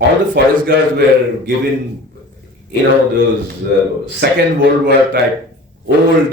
all the forest guards were given, those Second World War type old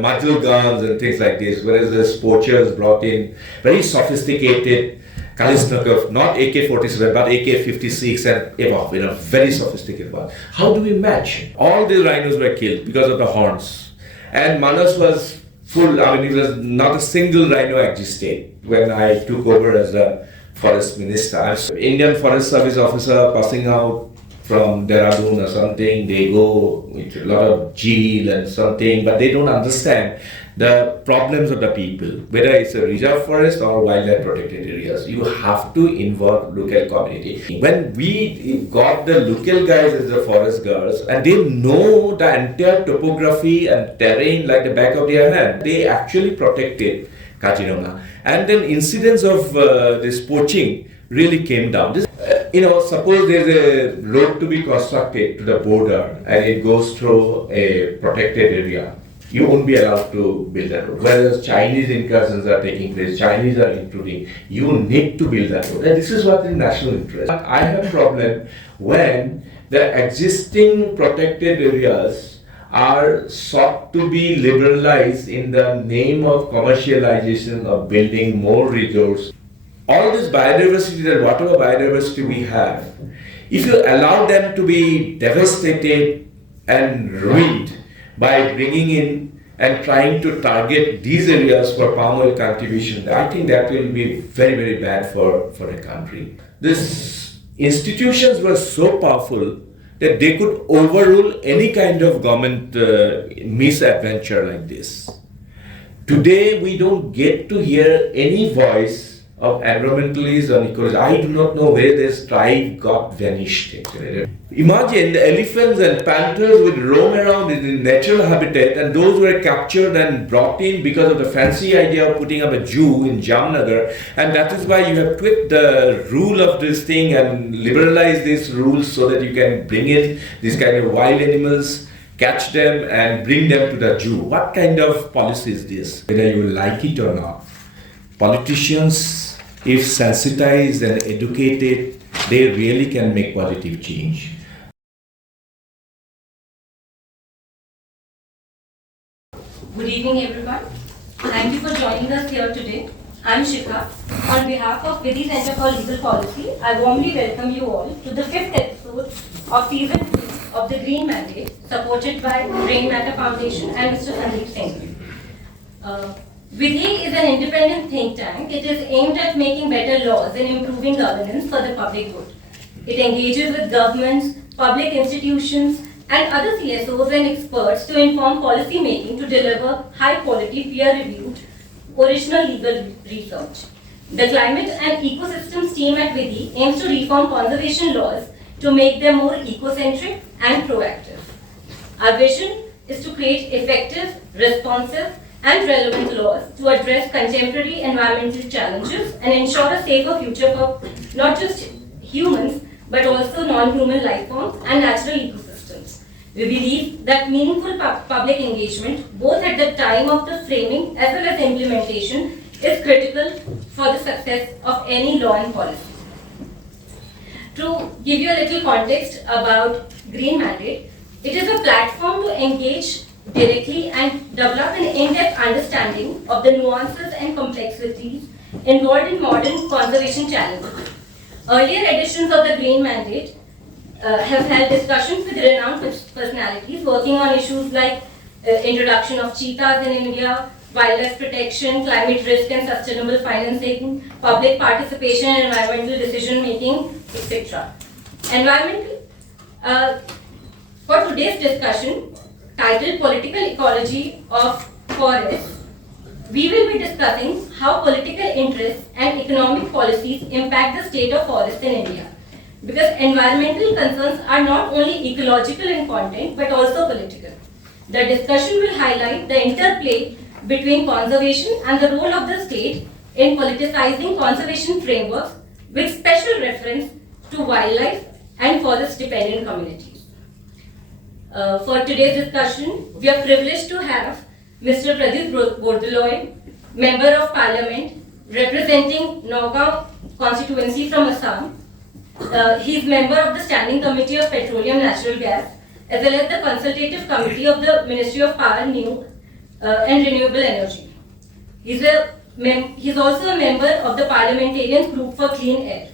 muzzle guns and things like this, whereas the poachers brought in very sophisticated Kalashnikov, not AK-47, but AK-56 and above, very sophisticated one. How do we match? All the rhinos were killed because of the horns. And Manas was full, it was not a single rhino existed when I took over as the forest minister. I was Indian Forest Service officer passing out from Dehradun or something. They go with a lot of zeal and something, but they don't understand the problems of the people, whether it's a reserve forest or wildlife protected areas. You have to involve local community. When we got the local guys as the forest guards, and they know the entire topography and terrain like the back of their hand, they actually protected Kaziranga. And then incidents of this poaching really came down. Suppose there's a road to be constructed to the border and it goes through a protected area. You won't be allowed to build that road. Whereas Chinese incursions are taking place, Chinese are intruding, you need to build that road. And this is what is national interest. I have a problem when the existing protected areas are sought to be liberalized in the name of commercialization of building more resorts. All this biodiversity, that whatever biodiversity we have, if you allow them to be devastated and ruined by bringing in and trying to target these areas for palm oil cultivation, I think that will be very, very bad for the country. These institutions were so powerful that they could overrule any kind of government misadventure like this. Today, we don't get to hear any voice of environmentalists or ecologists. I do not know where this tribe got vanished. Actually. Imagine the elephants and panthers would roam around in the natural habitat, and those were captured and brought in because of the fancy idea of putting up a zoo in Jamnagar, and that is why you have tweaked the rule of this thing and liberalized these rules so that you can bring in these kind of wild animals, catch them and bring them to the zoo. What kind of policy is this? Whether you like it or not, politicians, if sensitized and educated, they really can make positive change. Good evening, everyone. Thank you for joining us here today. I'm Shri. On behalf of Vidhi Center for Legal Policy, I warmly welcome you all to the 5th episode of Season 6 of the Green Mandate, supported by Brain Matter Foundation and Mr. Sandeep Singh. Vidhi is an independent think tank. It is aimed at making better laws and improving governance for the public good. It engages with governments, public institutions, and other CSOs and experts to inform policy making to deliver high-quality, peer-reviewed, original legal research. The Climate and Ecosystems team at Vidhi aims to reform conservation laws to make them more eco-centric and proactive. Our vision is to create effective, responsive, and relevant laws to address contemporary environmental challenges and ensure a safer future for not just humans, but also non-human life forms and natural ecosystems. We believe that meaningful public engagement, both at the time of the framing as well as implementation, is critical for the success of any law and policy. To give you a little context about Green Mandate, it is a platform to engage directly and develop an in-depth understanding of the nuances and complexities involved in modern conservation challenges. Earlier editions of the Green Mandate have held discussions with renowned personalities working on issues like introduction of cheetahs in India, wildlife protection, climate risk and sustainable financing, public participation in environmental decision making, etc. For today's discussion, titled Political Ecology of Forests, we will be discussing how political interests and economic policies impact the state of forests in India. Because environmental concerns are not only ecological in content but also political. The discussion will highlight the interplay between conservation and the role of the state in politicizing conservation frameworks with special reference to wildlife and forest-dependent communities. For today's discussion, we are privileged to have Mr. Pradyut Bordoloi, Member of Parliament representing Nowgong constituency from Assam, He is member of the Standing Committee of Petroleum Natural Gas, as well as the Consultative Committee of the Ministry of Power, New and Renewable Energy. He's also a member of the Parliamentarian Group for Clean Air.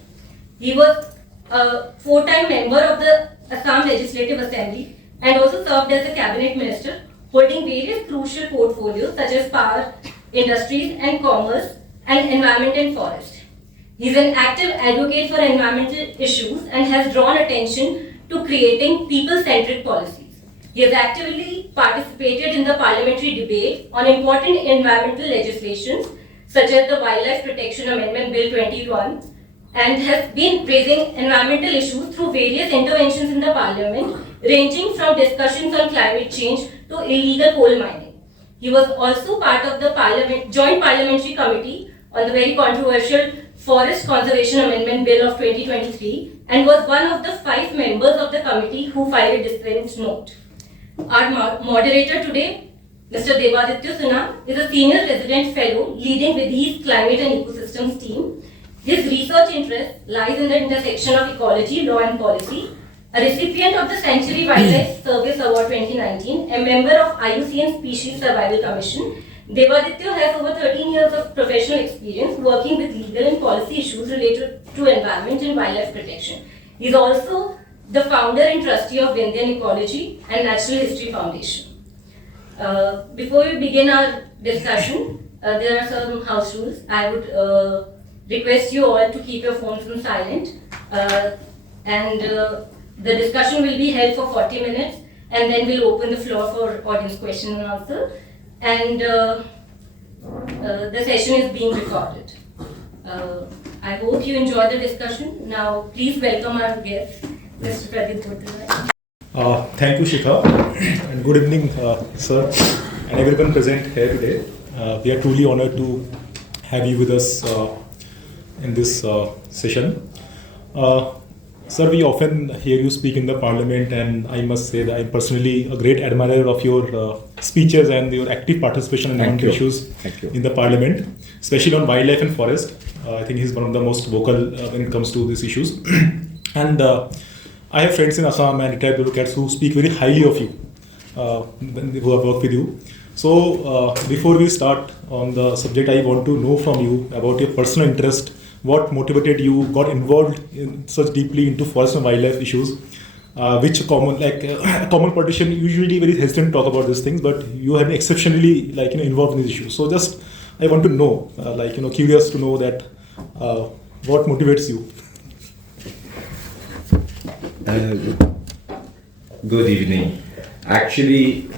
He was a four-time member of the Assam Legislative Assembly and also served as a cabinet minister, holding various crucial portfolios such as power, industries and commerce, and environment and forest. He is an active advocate for environmental issues and has drawn attention to creating people-centric policies. He has actively participated in the parliamentary debate on important environmental legislations such as the Wildlife Protection Amendment Bill 21 and has been raising environmental issues through various interventions in the parliament, ranging from discussions on climate change to illegal coal mining. He was also part of the Joint Parliamentary Committee on the very controversial Forest Conservation Amendment Bill of 2023 and was one of the 5 members of the committee who filed a dissent note. Our moderator today, Mr. Devaditya Sunam, is a senior resident fellow leading Vidhi's Climate and Ecosystems team. His research interest lies in the intersection of ecology, law and policy. A recipient of the Century Wildlife Service Award 2019, a member of IUCN Species Survival Commission, Devaditya has over 13 years of professional experience working with legal and policy issues related to environment and wildlife protection. He is also the founder and trustee of Indian Ecology and Natural History Foundation. Before we begin our discussion, there are some house rules. I would request you all to keep your phones on silent. The discussion will be held for 40 minutes and then we'll open the floor for audience question and answer. And the session is being recorded. I hope you enjoy the discussion. Now, please welcome our guest, Mr. Pradyut Bordoloi. Thank you, Shikha, and good evening, sir, and everyone present here today. We are truly honored to have you with us in this session. Sir, we often hear you speak in the parliament, and I must say that I'm personally a great admirer of your speeches and your active participation in environmental issues in the parliament, especially on wildlife and forest. I think he's one of the most vocal when it comes to these issues. And I have friends in Assam and retired bureaucrats who speak very highly of you, who have worked with you. So before we start on the subject, I want to know from you about your personal interest. What motivated you, got involved in such deeply into forest and wildlife issues, which common politician usually very hesitant to talk about these things, but you have been exceptionally involved in these issues. So just I want to know, curious to know that what motivates you. Good evening. Actually,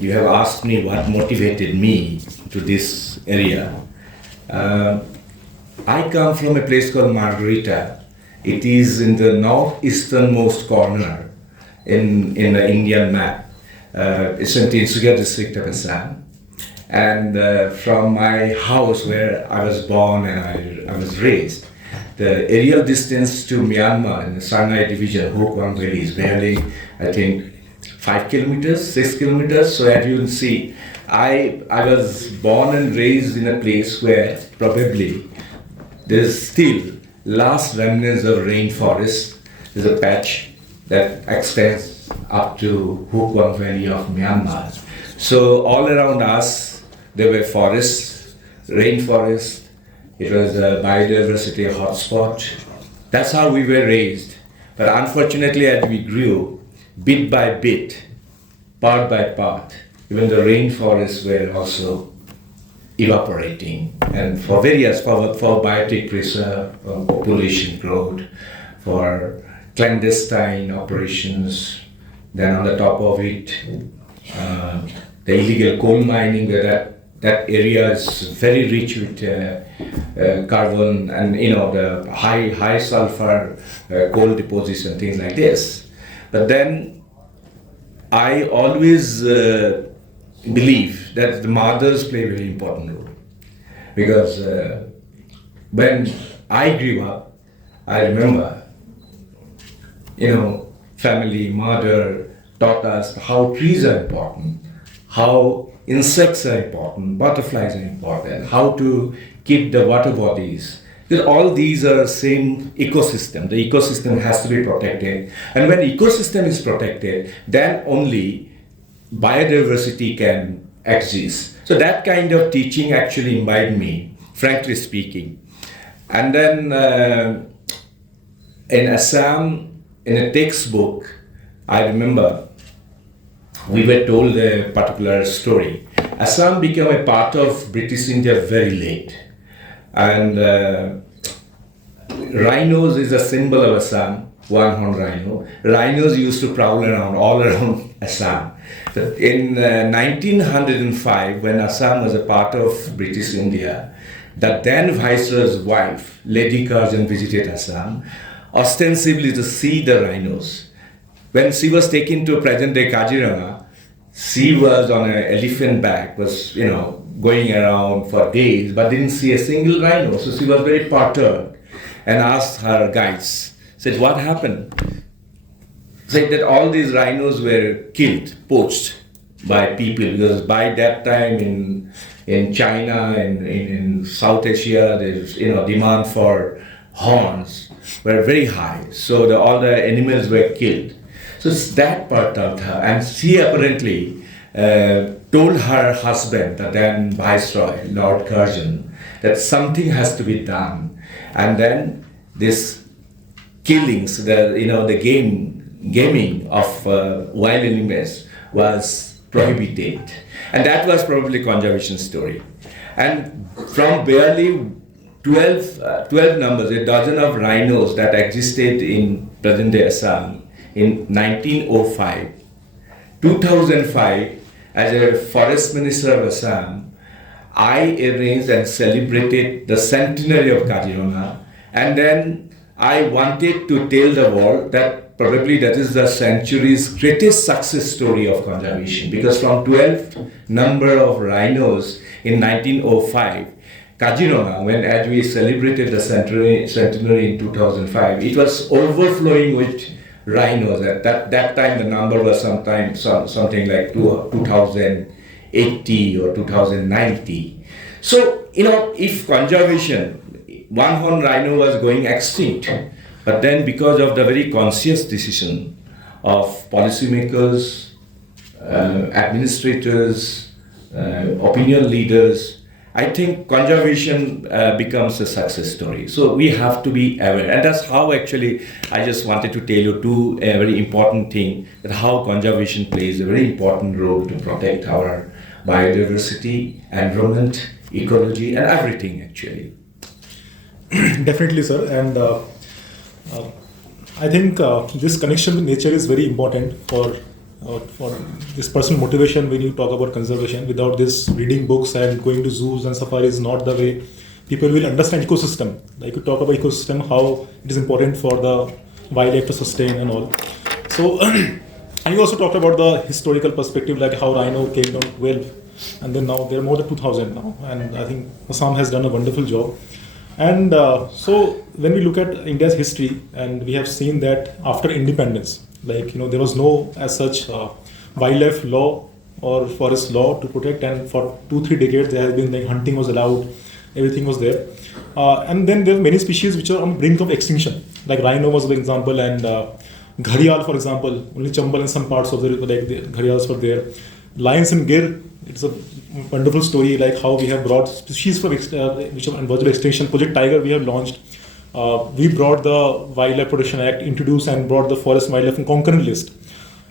you have asked me what motivated me to this area. I come from a place called Margarita. It is in the northeasternmost corner in the Indian map. It's in Tinsukia district of Assam. And from my house where I was born and I was raised, the aerial distance to Myanmar in the Shanghai division, Hokwang Valley, is barely, I think, 5 kilometers, 6 kilometers. So as you can see, I was born and raised in a place where probably there's still last remnants of rainforest. There's a patch that extends up to Hokwang Valley of Myanmar. So all around us, there were forests, rainforest. It was a biodiversity hotspot. That's how we were raised. But unfortunately, as we grew, bit by bit, part by part, even the rainforests were also evaporating, and for biotic preserve, for population growth, for clandestine operations. Then on the top of it, the illegal coal mining, where that area is very rich with carbon and the high sulfur coal deposits and things like this. But then I always believe that the mothers play a very important role, because when I grew up, I remember, family, mother taught us how trees are important, how insects are important, butterflies are important, how to keep the water bodies Because all these are same ecosystem. The ecosystem has to be protected. And when ecosystem is protected, then only biodiversity can exist. So that kind of teaching actually imbibed me, frankly speaking. And then in Assam, in a textbook, I remember we were told a particular story. Assam became a part of British India very late. And rhinos is a symbol of Assam, one-horned rhino. Rhinos used to prowl around, all around Assam. In 1905, when Assam was a part of British India, the then Viceroy's wife, Lady Curzon, visited Assam, ostensibly to see the rhinos. When she was taken to present-day Kaziranga, she was on an elephant back, was going around for days, but didn't see a single rhino. So she was very perturbed and asked her guides, said, what happened? Said that all these rhinos were killed, poached by people, because by that time in China and in South Asia, there's demand for horns were very high. So all the animals were killed. So it's that part of her, and she apparently told her husband, the then Viceroy, Lord Curzon, that something has to be done. And then this killings, the gaming of wild animals was prohibited. And that was probably conservation story. And from barely 12 numbers, a dozen of rhinos that existed in present-day Assam in 1905, 2005, as a forest minister of Assam, I arranged and celebrated the centenary of Kaziranga, and then I wanted to tell the world that probably that is the century's greatest success story of conservation, because from 12 number of rhinos in 1905, Kaziranga, as we celebrated the centenary in 2005, it was overflowing with rhinos. At that time, the number was something like 2080 or 2090. So, if conservation, one-horned rhino was going extinct, but then because of the very conscious decision of policymakers, administrators, opinion leaders, I think conservation becomes a success story. So we have to be aware. And that's how actually I just wanted to tell you two a very important thing, that how conservation plays a very important role to protect our biodiversity, environment, ecology, and everything actually. Definitely, sir. And I think this connection with nature is very important for this personal motivation when you talk about conservation. Without this, reading books and going to zoos and safaris is not the way people will understand ecosystem. Like you talk about ecosystem, how it is important for the wildlife to sustain and all. So, and you also talked about the historical perspective, like how rhino came down 12, and then now there are more than 2,000 now. And I think Assam has done a wonderful job. And so when we look at India's history, and we have seen that after independence, there was no as such wildlife law or forest law to protect, and for 2-3 decades there has been hunting was allowed, everything was there, and then there are many species which are on the brink of extinction, like rhino was the example, and gharial, for example, only Chambal and some parts of the gharials were there. Lions and Gir, it's a wonderful story, like how we have brought species from which are on verge of extinction. Project Tiger we have launched. We brought the Wildlife Protection Act, introduced and brought the forest wildlife in concurrent list.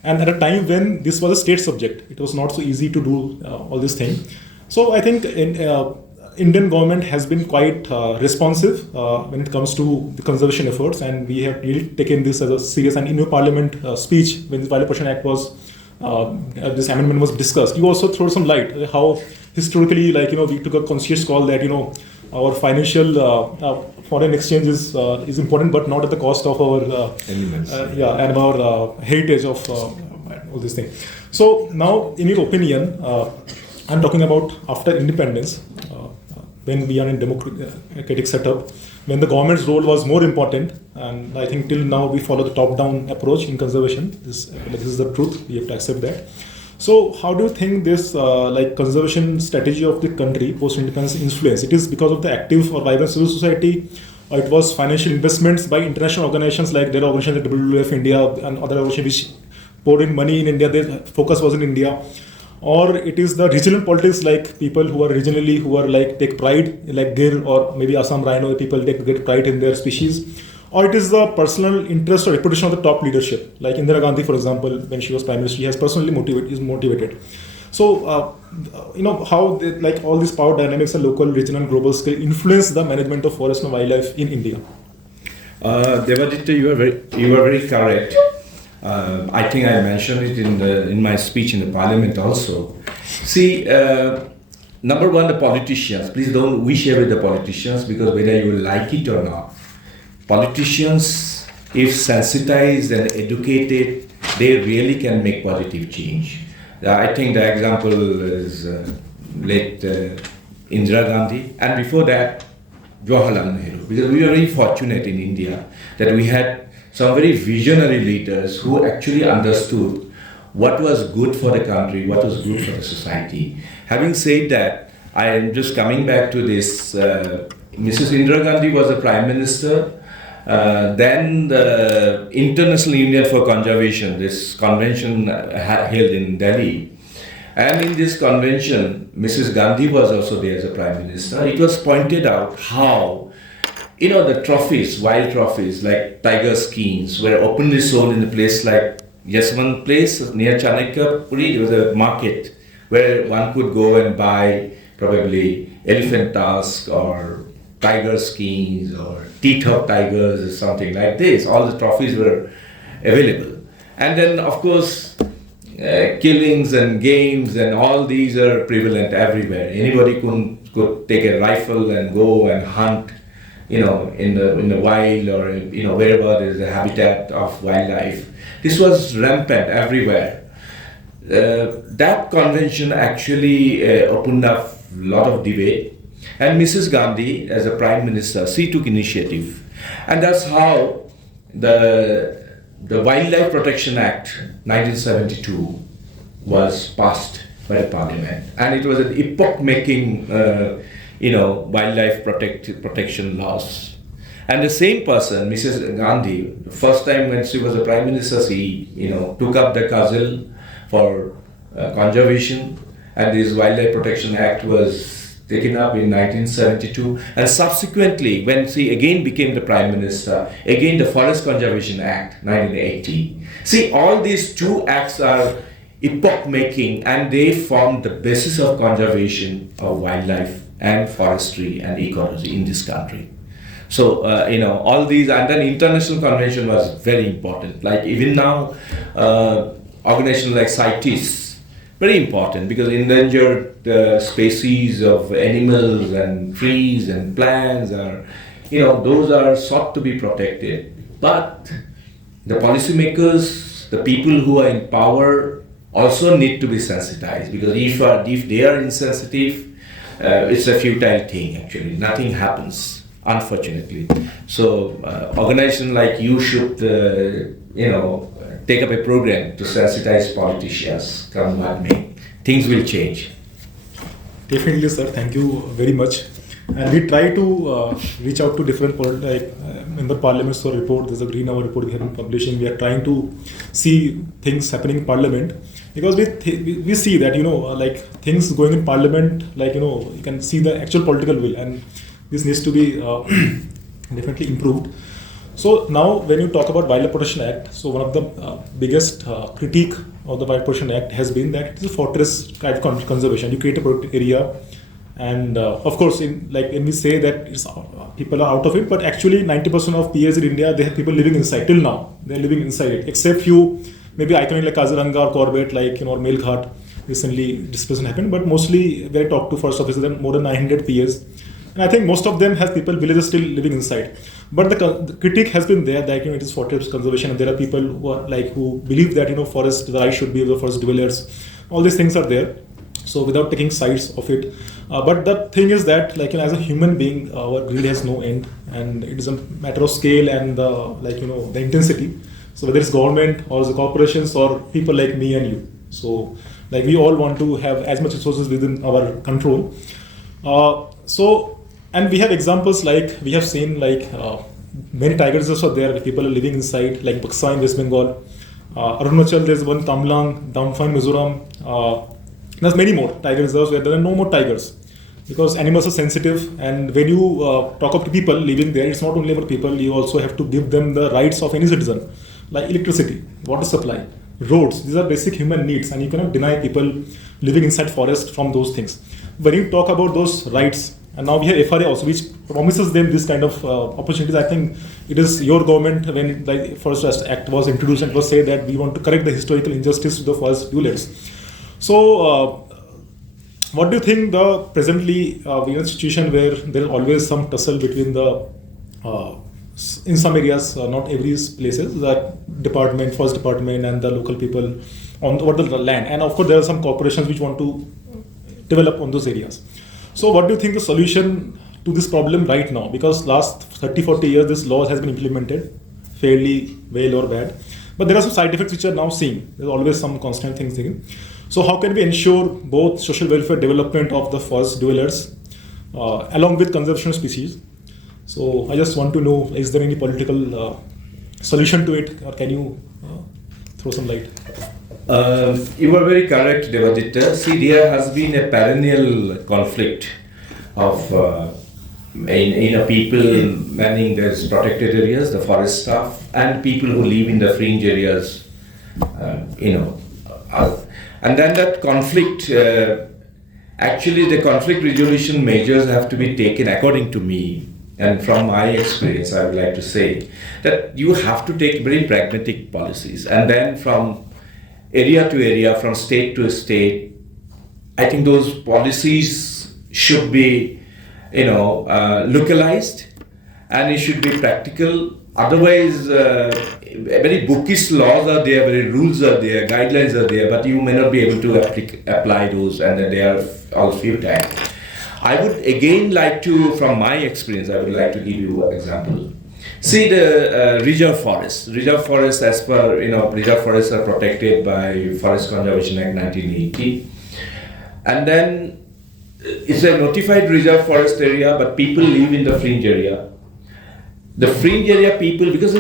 And at a time when this was a state subject, it was not so easy to do all this thing. So I think Indian government has been quite responsive when it comes to the conservation efforts, and we have really taken this as a serious. And in your parliament speech, when the Wildlife Protection Act was, this amendment was discussed, you also throw some light how historically, we took a conscious call that, our financial foreign exchange is important, but not at the cost of our and our heritage of all these things. So now, in your opinion, I'm talking about after independence, when we are in democratic setup, when the government's role was more important, and I think till now we follow the top-down approach in conservation. This is the truth. We have to accept that. So how do you think this like conservation strategy of the country post-independence influence? It is because of the active or vibrant civil society, or it was financial investments by international organizations like their organization like WWF India and other organizations which poured in money in India, their focus was in India, or it is the regional politics like people who are regionally, who are like take pride like Gir or maybe Assam rhino, people get pride in their species, or it is the personal interest or reputation of the top leadership like Indira Gandhi, for example, when she was prime minister, she has personally motivated. So how like all these power dynamics at local, regional, and global scale influence the management of forest and wildlife in India. Devaditya, you are very correct. I think I mentioned it in my speech in the parliament also. See, number one, the politicians. Please don't wish away the politicians, because whether you like it or not, politicians, if sensitized and educated, they really can make positive change. I think the example is late Indira Gandhi, and before that, Jawaharlal Nehru. Because we are very fortunate in India that we had some very visionary leaders who actually understood what was good for the country, what was good for the society. Having said that, I am just coming back to this. Mrs. Indira Gandhi was the Prime Minister. Then the International Union for Conservation, this convention held in Delhi. And in this convention, Mrs. Gandhi was also there as a Prime Minister. It was pointed out how, the trophies, wild trophies like tiger skins were openly sold in a place like Yaswan Place near Chanakyapuri. There was a market where one could go and buy probably elephant tusk or tiger skins or teeth of tigers or something like this. All the trophies were available. And then, of course, killings and games and all these are prevalent everywhere. Anybody could take a rifle and go and hunt, in the wild or wherever there is a habitat of wildlife. This was rampant everywhere. That convention actually opened up a lot of debate. And Mrs. Gandhi, as a Prime Minister, she took initiative. And that's how the Wildlife Protection Act 1972 was passed by the Parliament. And it was an epoch-making, wildlife protection laws. And the same person, Mrs. Gandhi, the first time when she was a Prime Minister, she, took up the cudgel for conservation. And this Wildlife Protection Act was taken up in 1972, and subsequently, when she again became the Prime Minister, again the Forest Conservation Act 1980. See, all these two acts are epoch-making, and they formed the basis of conservation of wildlife and forestry and ecology in this country. So, all these, and then international convention was very important. Like even now, organizations like CITES, very important, because endangered species of animals and trees and plants are, those are sought to be protected. But the policymakers, the people who are in power, also need to be sensitized, because if they are insensitive, it's a futile thing actually. Nothing happens, unfortunately. So organizations like you should, take up a program to sensitize politicians. Come what may, things will change. Definitely, sir. Thank you very much. And we try to reach out to different member parliaments for report. There's a Green Hour report we have been publishing. We are trying to see things happening in Parliament, because we see that things going in Parliament, you can see the actual political will, and this needs to be definitely improved. So now, when you talk about Wildlife Protection Act, so one of the biggest critique of the Wildlife Protection Act has been that it is a fortress type conservation. You create a protected area, and of course, when we say that people are out of it, but actually 90% of PAs in India, they have people living inside. Till now, they are living inside it, except few maybe iconic like Kaziranga or Corbett, or Melghat. Recently, discussion happened, but mostly when I talk to forest officers, then more than 900 PAs. And I think most of them have people, villagers still living inside. But the critique has been there that it is forest conservation, and there are people who are who believe that forest, the right should be of the forest dwellers. All these things are there. So without taking sides of it, but the thing is that as a human being, our greed has no end, and it is a matter of scale and the intensity. So whether it's government or the corporations or people like me and you, So, like we all want to have as much resources within our control. And we have examples like we have seen many tiger reserves are there. People are living inside, like Buxa in West Bengal, Arunachal. There's one Tamlang, Damphai in Mizoram. There's many more tiger reserves where there are no more tigers because animals are sensitive. And when you talk up to people living there, it's not only about people. You also have to give them the rights of any citizen, like electricity, water supply, roads. These are basic human needs, and you cannot deny people living inside forest from those things. When you talk about those rights, and now we have FRA also, which promises them this kind of opportunities. I think it is your government when the Forest Act was introduced and it was said that we want to correct the historical injustice to the forest dwellers. So, what do you think presently we are in a situation where there is always some tussle between in some areas, not every places, the forest department and the local people on the land, and of course there are some corporations which want to develop on those areas. So what do you think the solution to this problem right now? Because last 30-40 years this law has been implemented fairly well or bad, but there are some side effects which are now seen. There's always some constant things again. So how can we ensure both social welfare development of the forest dwellers along with conservation of species? So I just want to know, is there any political solution to it, or can you throw some light? You are very correct, Devadita. See, there has been a perennial conflict of people manning these protected areas, the forest staff, and people who live in the fringe areas. And then that conflict, actually the conflict resolution measures have to be taken, according to me, and from my experience, I would like to say that you have to take very pragmatic policies, and then from area to area, from state to state, I think those policies should be, localized, and it should be practical. Otherwise, very bookish laws are there, very rules are there, guidelines are there, but you may not be able to apply those, and then they are all futile. I would again like to, from my experience, I would like to give you an example. See the reserve forests. Reserve forests, as per, reserve forests are protected by Forest Conservation Act 1980. And then it's a notified reserve forest area, but people live in the fringe area. The fringe area people, because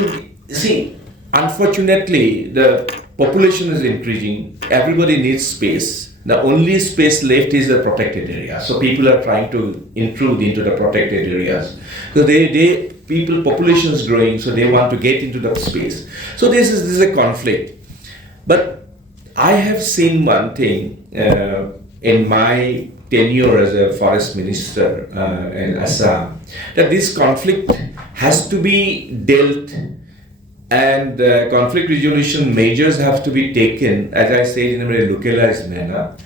unfortunately, the population is increasing. Everybody needs space. The only space left is the protected area. So people are trying to intrude into the protected areas. So population is growing, so they want to get into the space. So this is a conflict. But I have seen one thing in my tenure as a forest minister in Assam, that this conflict has to be dealt, and conflict resolution measures have to be taken, as I said, in a very localized manner.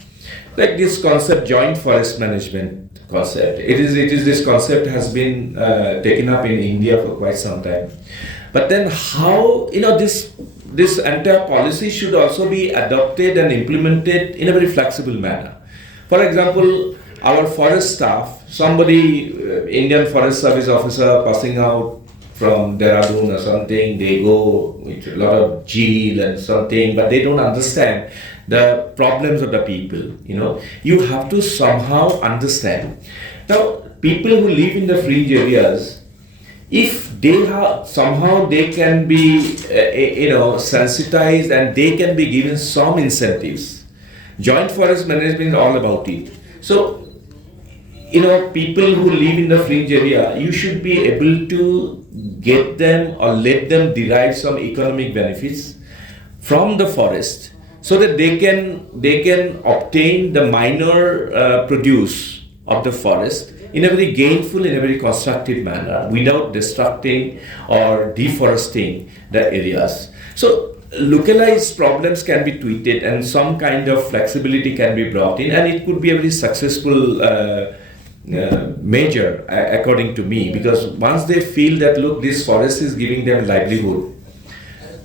Like this concept, joint forest management concept. This concept has been taken up in India for quite some time. But then how, this entire policy should also be adopted and implemented in a very flexible manner. For example, our forest staff, somebody, Indian Forest Service officer passing out from Dehradun or something, they go with a lot of zeal and something, but they don't understand the problems of the people. You have to somehow understand. Now, people who live in the fringe areas, if they have somehow they can be sensitized, and they can be given some incentives. Joint forest management is all about it. So, people who live in the fringe area, you should be able to get them or let them derive some economic benefits from the forest, so that they can obtain the minor produce of the forest in a very gainful, in a very constructive manner, without destructing or deforesting the areas. So localized problems can be tweeted, and some kind of flexibility can be brought in, and it could be a very successful measure, according to me, because once they feel that, look, this forest is giving them livelihood,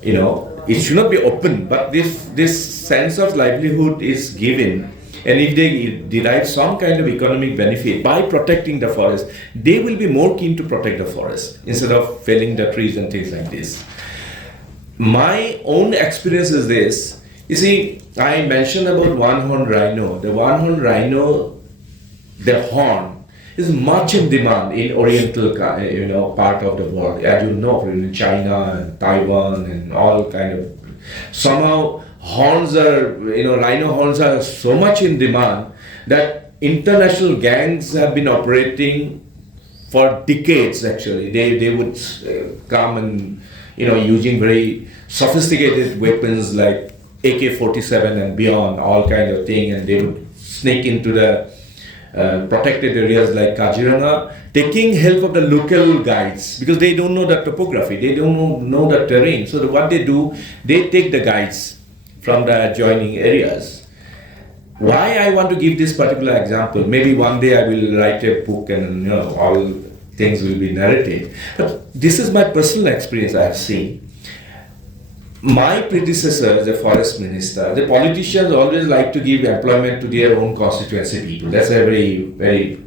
it should not be open, but this sense of livelihood is given, and if they derive some kind of economic benefit by protecting the forest, they will be more keen to protect the forest instead of felling the trees and things like this. My own experience is this: You see, I mentioned about one-horned rhino. The one-horned rhino, the horn, is much in demand in Oriental, part of the world. As you know, in China and Taiwan and all kind of. Somehow, horns are, rhino horns are so much in demand that international gangs have been operating for decades. Actually, they would come and using very sophisticated weapons like AK-47 and beyond, all kind of thing, and they would sneak into the protected areas like Kaziranga, taking help of the local guides because they don't know the topography, they don't know the terrain. So what they do, they take the guides from the adjoining areas. Why I want to give this particular example? Maybe one day I will write a book and all things will be narrated. But this is my personal experience I have seen. My predecessor as a forest minister, the politicians always like to give employment to their own constituency people. That's a very, very,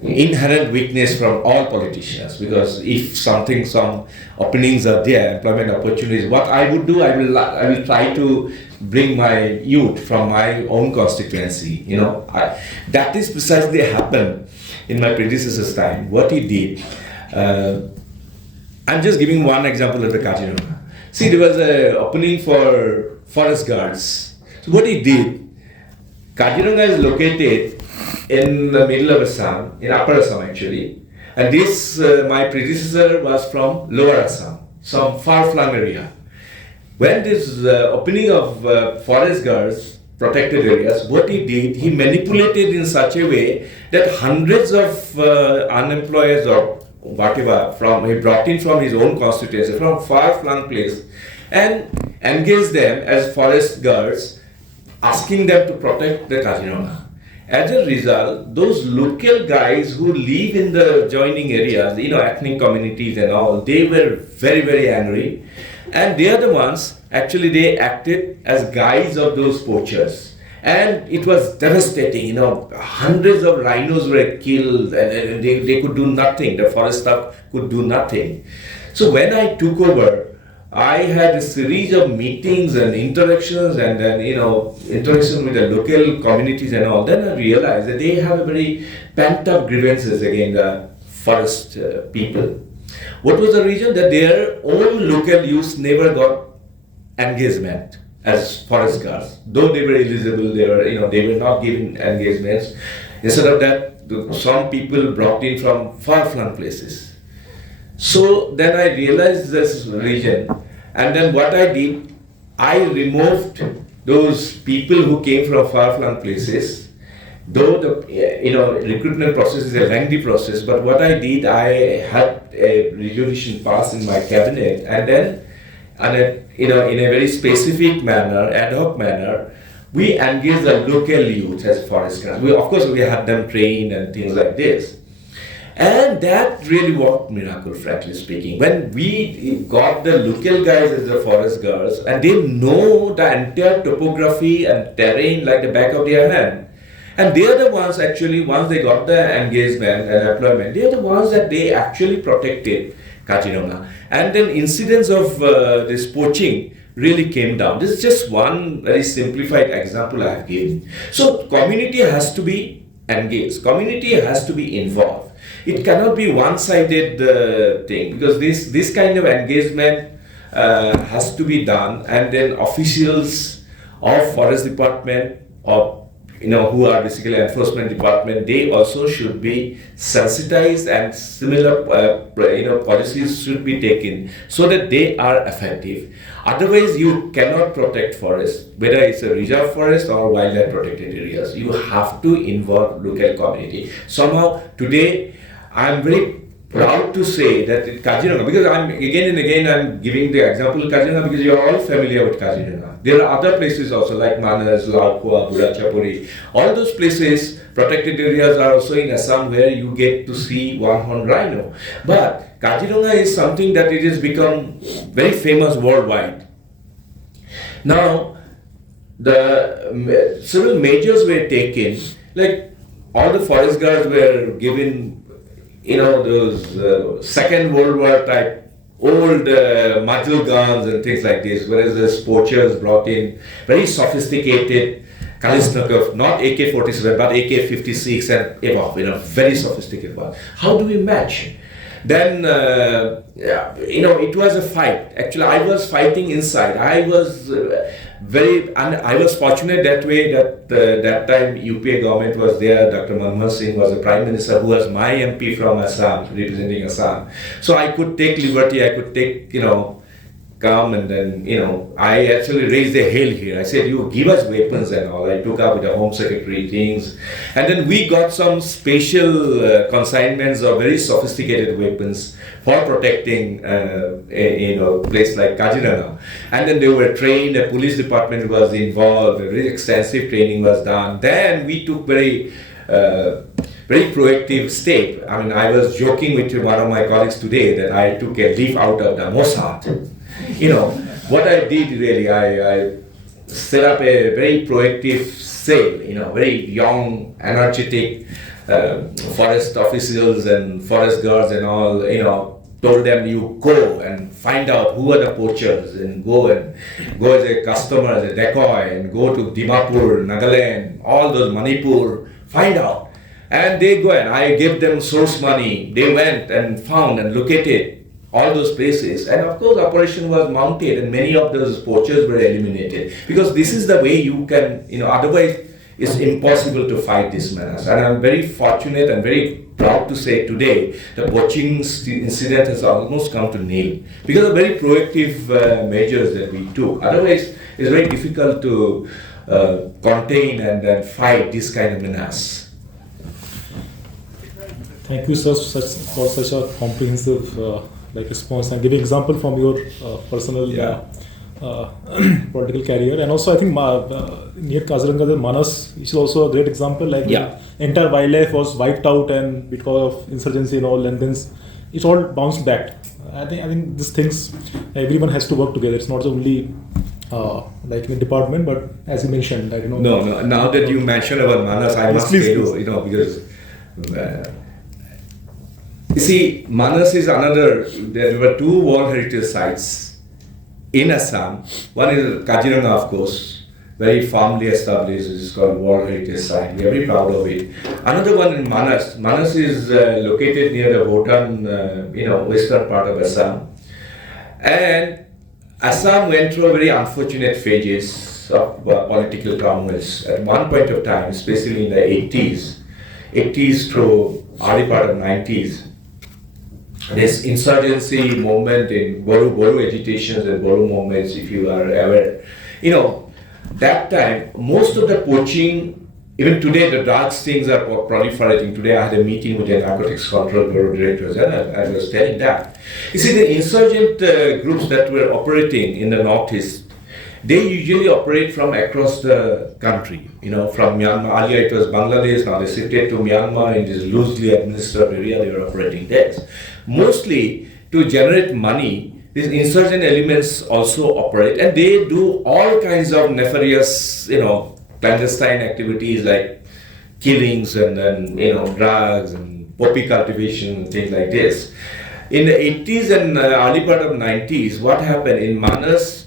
inherent weakness from all politicians, because if some openings are there, employment opportunities, what I would do, I will try to bring my youth from my own constituency. That is precisely happened in my predecessor's time. What he did, I'm just giving one example of the Kaziranga. See, there was an opening for forest guards. So what he did, Kaziranga is located in the middle of Assam, in Upper Assam actually. And this, my predecessor was from Lower Assam, some far-flung area. When this opening of forest guards, protected areas, what he did, he manipulated in such a way that hundreds of unemployed or whatever he brought in from his own constituency, from far-flung place, and engaged them as forest guards, asking them to protect the Kaziranga. As a result, those local guys who live in the adjoining areas, ethnic communities and all, they were very, very angry. And they are the ones, actually they acted as guides of those poachers. And it was devastating, hundreds of rhinos were killed and they could do nothing, the forest staff could do nothing. So when I took over, I had a series of meetings and interactions and then, interaction with the local communities and all. Then I realized that they have a very pent-up grievances against the forest people. What was the reason? That their own local youth never got engagement as forest guards. Though they were eligible, they were not given engagements. Instead of that, some people brought in from far-flung places. So then I realized this region, and then what I did, I removed those people who came from far-flung places. Though the recruitment process is a lengthy process, but what I did, I had a resolution passed in my cabinet, and then in a very specific manner, ad hoc manner, we engaged the local youth as forest guards. Of course, we had them trained and things like this. And that really worked miracle, frankly speaking. When we got the local guys as the forest guards, and they know the entire topography and terrain like the back of their hand. And they are the ones actually, once they got the engagement and employment, they are the ones that they actually protected Kaziranga. And then incidents of this poaching really came down. This is just one very simplified example I have given. So community has to be engaged. Community has to be involved. It cannot be one-sided thing, because this kind of engagement has to be done, and then officials of forest department or who are basically enforcement department, they also should be sensitized, and similar policies should be taken so that they are effective. Otherwise, you cannot protect forest, whether it's a reserve forest or wildlife protected areas. You have to involve local community. Somehow today, I'm very proud to say that Kaziranga, because I'm again and again I'm giving the example of Kaziranga because you're all familiar with Kaziranga. There are other places also like Manas, Laukwa, Burachapuri. All those places, protected areas are also in Assam where you get to see one-horned rhino. But Kaziranga is something that it has become very famous worldwide. Now, the several measures were taken, like all the forest guards were given those Second World War type old muzzle guns and things like this, whereas the poachers brought in very sophisticated Kalashnikov, not AK-47, but AK-56 and above, very sophisticated one. How do we match? Then, it was a fight. Actually, I was fighting inside. I was I was fortunate that way that that time UPA government was there. Dr. Manmohan Singh was the Prime Minister, who was my MP from Assam, representing Assam. So I could take liberty, I could take, come, and then, I actually raised a hail here. I said, you give us weapons and all. I took up with the Home Secretary things. And then we got some special consignments of very sophisticated weapons for protecting, a place like Kaziranga. And then they were trained, the police department was involved, very extensive training was done. Then we took very proactive step. I mean, I was joking with one of my colleagues today that I took a leaf out of the Mossad. What I did really, I set up a very proactive cell, very young, energetic forest officials and forest guards and all, told them you go and find out who are the poachers and go as a customer, as a decoy, and go to Dimapur, Nagaland, all those Manipur, find out. And they go and I gave them source money. They went and found and located all those places, and of course operation was mounted and many of those poachers were eliminated, because this is the way you can, otherwise it's impossible to fight this menace. And I'm very fortunate and very proud to say today the poaching incident has almost come to nil because of very proactive measures that we took. Otherwise it's very difficult to contain and fight this kind of menace. Thank you, sir, for such a comprehensive response and giving example from your personal political career. And also I think near Kaziranga, the Manas is also a great example. The entire wildlife was wiped out and because of insurgency and all, and then it's all bounced back. I think these things, everyone has to work together. It's not only in a department, but as you mentioned, No. Now that you mentioned about Manas, I must tell you, because you see, Manas is another. There were two World Heritage Sites in Assam. One is Kaziranga, of course, very firmly established. It's called World Heritage Site. We are very proud of it. Another one in Manas. Manas is located near the Bhutan, western part of Assam. And Assam went through very unfortunate phases of political turmoils at one point of time, especially in the 80s through early part of 90s. This insurgency movement in Boru agitations and Boru movements, if you are aware, that time, most of the poaching, even today the drugs things are proliferating. Today I had a meeting with the Narcotics Control Bureau directors and I was telling that. You see, the insurgent groups that were operating in the northeast, they usually operate from across the country, from Myanmar. Earlier it was Bangladesh, now they shifted to Myanmar in this loosely administered area, they were operating there. Mostly to generate money, these insurgent elements also operate and they do all kinds of nefarious, clandestine activities like killings and drugs and poppy cultivation and things like this. In the 80s and early part of 90s, what happened in Manas,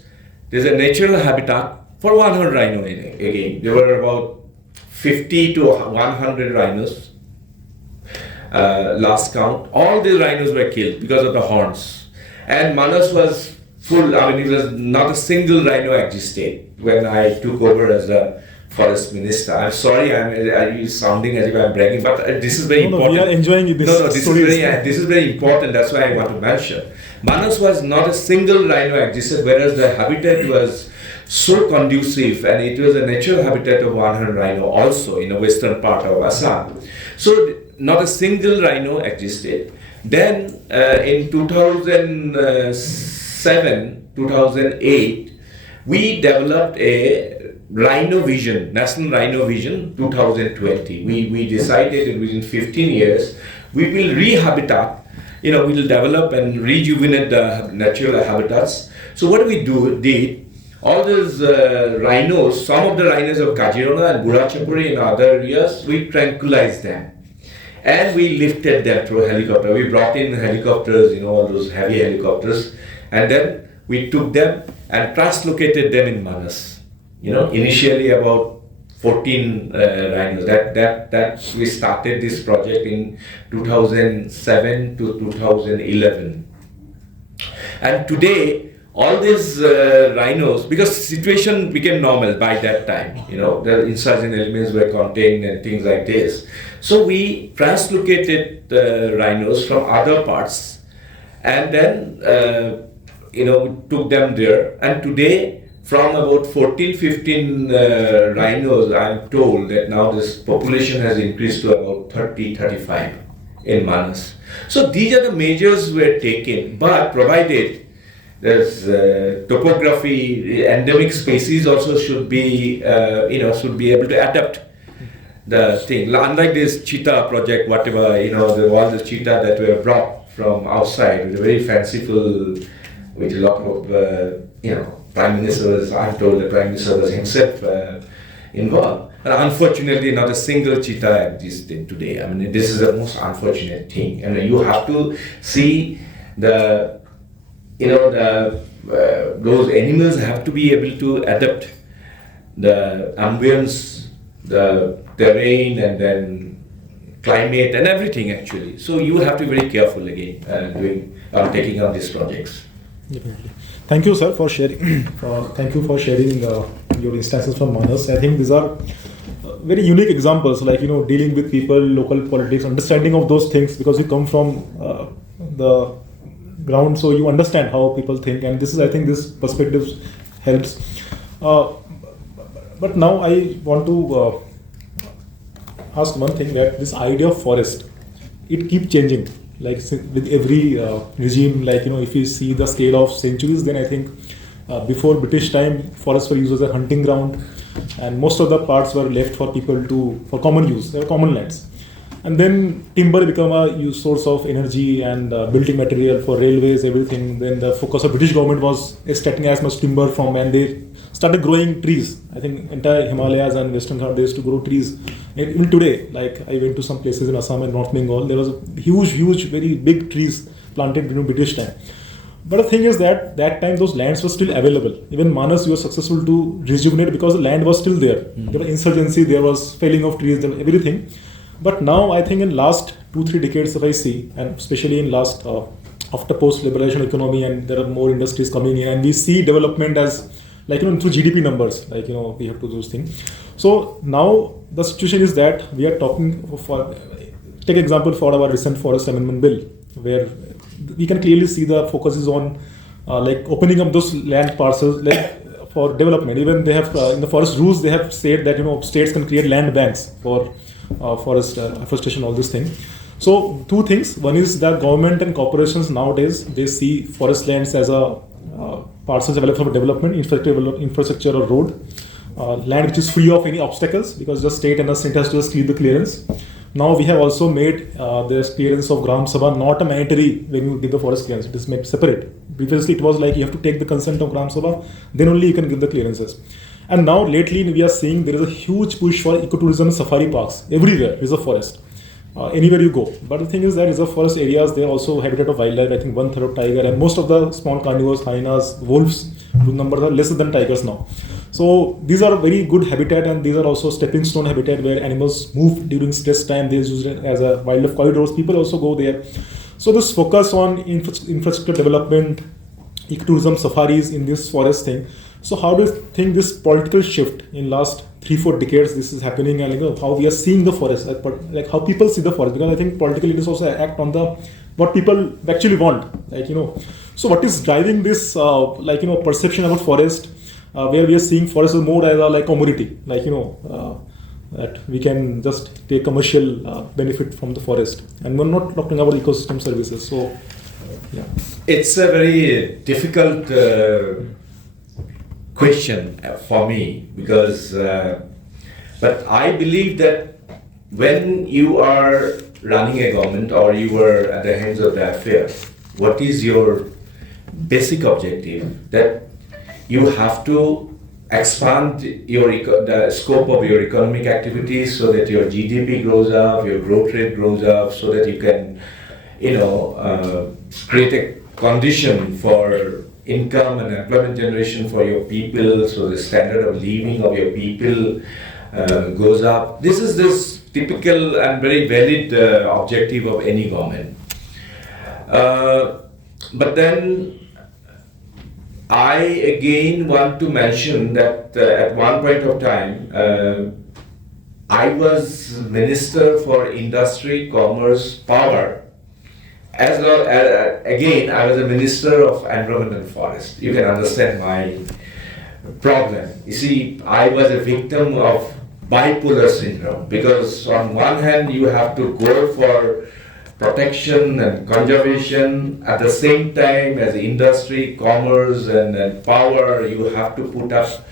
there's a natural habitat for 100 rhino again. There were about 50 to 100 rhinos. Last count, all these rhinos were killed because of the horns. And Manas was full, it was not a single rhino existed when I took over as the forest minister. I'm sorry, I'm sounding as if I'm bragging, but this is very important. We are enjoying it. This is very important, that's why I want to mention. Manas was not a single rhino existed, whereas the habitat was so conducive and it was a natural habitat of 100 rhino also in the western part of Assam. So not a single rhino existed. Then in 2007, 2008, we developed a Rhino Vision, National Rhino Vision 2020. We decided that within 15 years, we will rehabitat, we will develop and rejuvenate the natural habitats. So what we did, all those rhinos, some of the rhinos of Kaziranga and Burachapuri and other areas, we tranquilized them. and we lifted them through helicopter. We brought in helicopters, all those heavy helicopters, and then we took them and translocated them in Manas. Initially about 14 rhinos. That we started this project in 2007 to 2011, and today all these rhinos, because situation became normal by that time, the insurgent elements were contained and things like this. So we translocated the rhinos from other parts, and then we took them there. And today, from about 14, 15 rhinos, I'm told that now this population has increased to about 30, 35 in Manas. So these are the measures were taken, but provided there's topography, endemic species also should be, should be able to adapt the thing. Unlike this cheetah project, whatever, all the cheetah that were brought from outside, with very fanciful, with a lot of, Prime Minister was, I'm told the Prime Minister was himself involved. But unfortunately, not a single cheetah exists today. I mean, this is the most unfortunate thing. And you have to see those animals have to be able to adapt the ambience, the terrain, and then climate and everything actually. So you have to be very careful again taking on these projects. Definitely. Thank you, sir, for sharing. Thank you for sharing your instances from Manas. I think these are very unique examples, like dealing with people, local politics, understanding of those things, because you come from the ground, so you understand how people think, and I think this perspective helps. But now I want to ask one thing, that this idea of forest, it keeps changing. Like with every regime, if you see the scale of centuries, then I think before British time, forests were used as a hunting ground, and most of the parts were left for people for common use. They were common lands. And then timber became a source of energy and building material for railways, everything. Then the focus of British government was extracting as much timber from, and they started growing trees. I think entire Himalayas and Western Ghats, they used to grow trees. And even today, like I went to some places in Assam and North Bengal, there was a huge, very big trees planted during British time. But the thing is that time those lands were still available. Even Manas, you were successful to rejuvenate because the land was still there. There was insurgency, there was felling of trees, there was everything. But now I think in last 2-3 decades that I see, and especially in last after post-liberation economy, and there are more industries coming in, and we see development as through GDP numbers, we have to do those things. So now the situation is that we are talking take example for our recent forest amendment bill, where we can clearly see the focus is on opening up those land parcels for development. Even they have in the forest rules, they have said that states can create land banks for forest afforestation, all this thing. So two things. One is that government and corporations nowadays, they see forest lands as a parcels available for development, infrastructure or road, land which is free of any obstacles, because the state and the state has to just give the clearance. Now we have also made the clearance of Gram Sabha not a mandatory when you give the forest clearance. It is made separate. Previously it was like you have to take the consent of Gram Sabha, then only you can give the clearances. And now lately we are seeing there is a huge push for ecotourism, safari parks everywhere. Reserve forest, anywhere you go. But the thing is that reserve forest areas, they are also habitat of wildlife. I think 1/3 of tiger, and most of the small carnivores, hyenas, wolves, whose numbers are lesser than tigers now. So these are very good habitat, and these are also stepping stone habitat where animals move during stress time. They use it as a wildlife corridors. People also go there. So this focus on infrastructure development, ecotourism, safaris in this forest thing. So how do you think this political shift in last 3-4 decades this is happening, and how we are seeing the forest, like how people see the forest? Because I think political leaders also act on what people actually want, So what is driving this, perception about forest, where we are seeing forest as more as a commodity, that we can just take commercial benefit from the forest, and we're not talking about ecosystem services. So, yeah, it's a very difficult question for me, because but I believe that when you are running a government or you are at the hands of the affairs, what is your basic objective? That you have to expand the scope of your economic activities so that your GDP grows up, your growth rate grows up, so that you can, create a condition for income and employment generation for your people, so the standard of living of your people goes up. This is this typical and very valid objective of any government. But then I again want to mention that at one point of time, I was Minister for Industry, Commerce, Power. As well as, again, I was a Minister of Environment and Forest. You can understand my problem. You see, I was a victim of bipolar syndrome, because on one hand you have to go for protection and conservation, at the same time as industry, commerce and power, you have to put up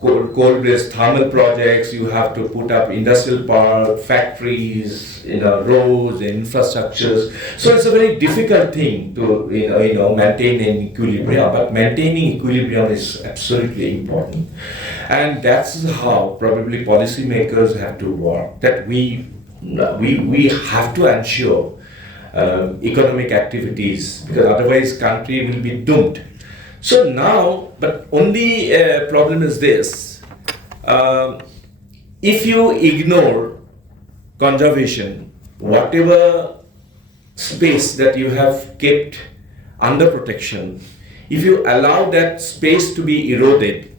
coal-based thermal projects, you have to put up industrial park, factories, roads, infrastructures. So it's a very difficult thing to maintain an equilibrium, but maintaining equilibrium is absolutely important. And that's how probably policymakers have to work, that we have to ensure economic activities, because otherwise country will be doomed. So now, but only problem is this, if you ignore conservation, whatever space that you have kept under protection, if you allow that space to be eroded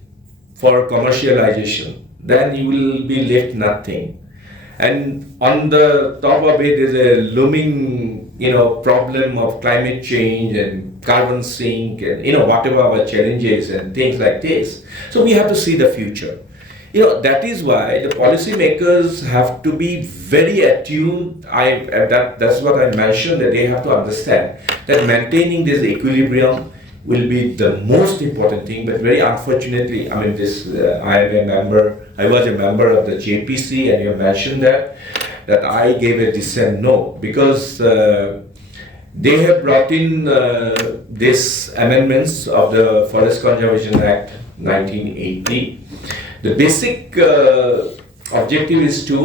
for commercialization, then you will be left nothing. And on the top of it is a looming, problem of climate change and carbon sink and, whatever our challenges and things like this. So we have to see the future. That is why the policymakers have to be very attuned. That's what I mentioned, that they have to understand that maintaining this equilibrium will be the most important thing. But very unfortunately, I was a member of the JPC, and you mentioned that I gave a dissent no, because they have brought in these amendments of the Forest Conservation Act 1980. The basic objective is to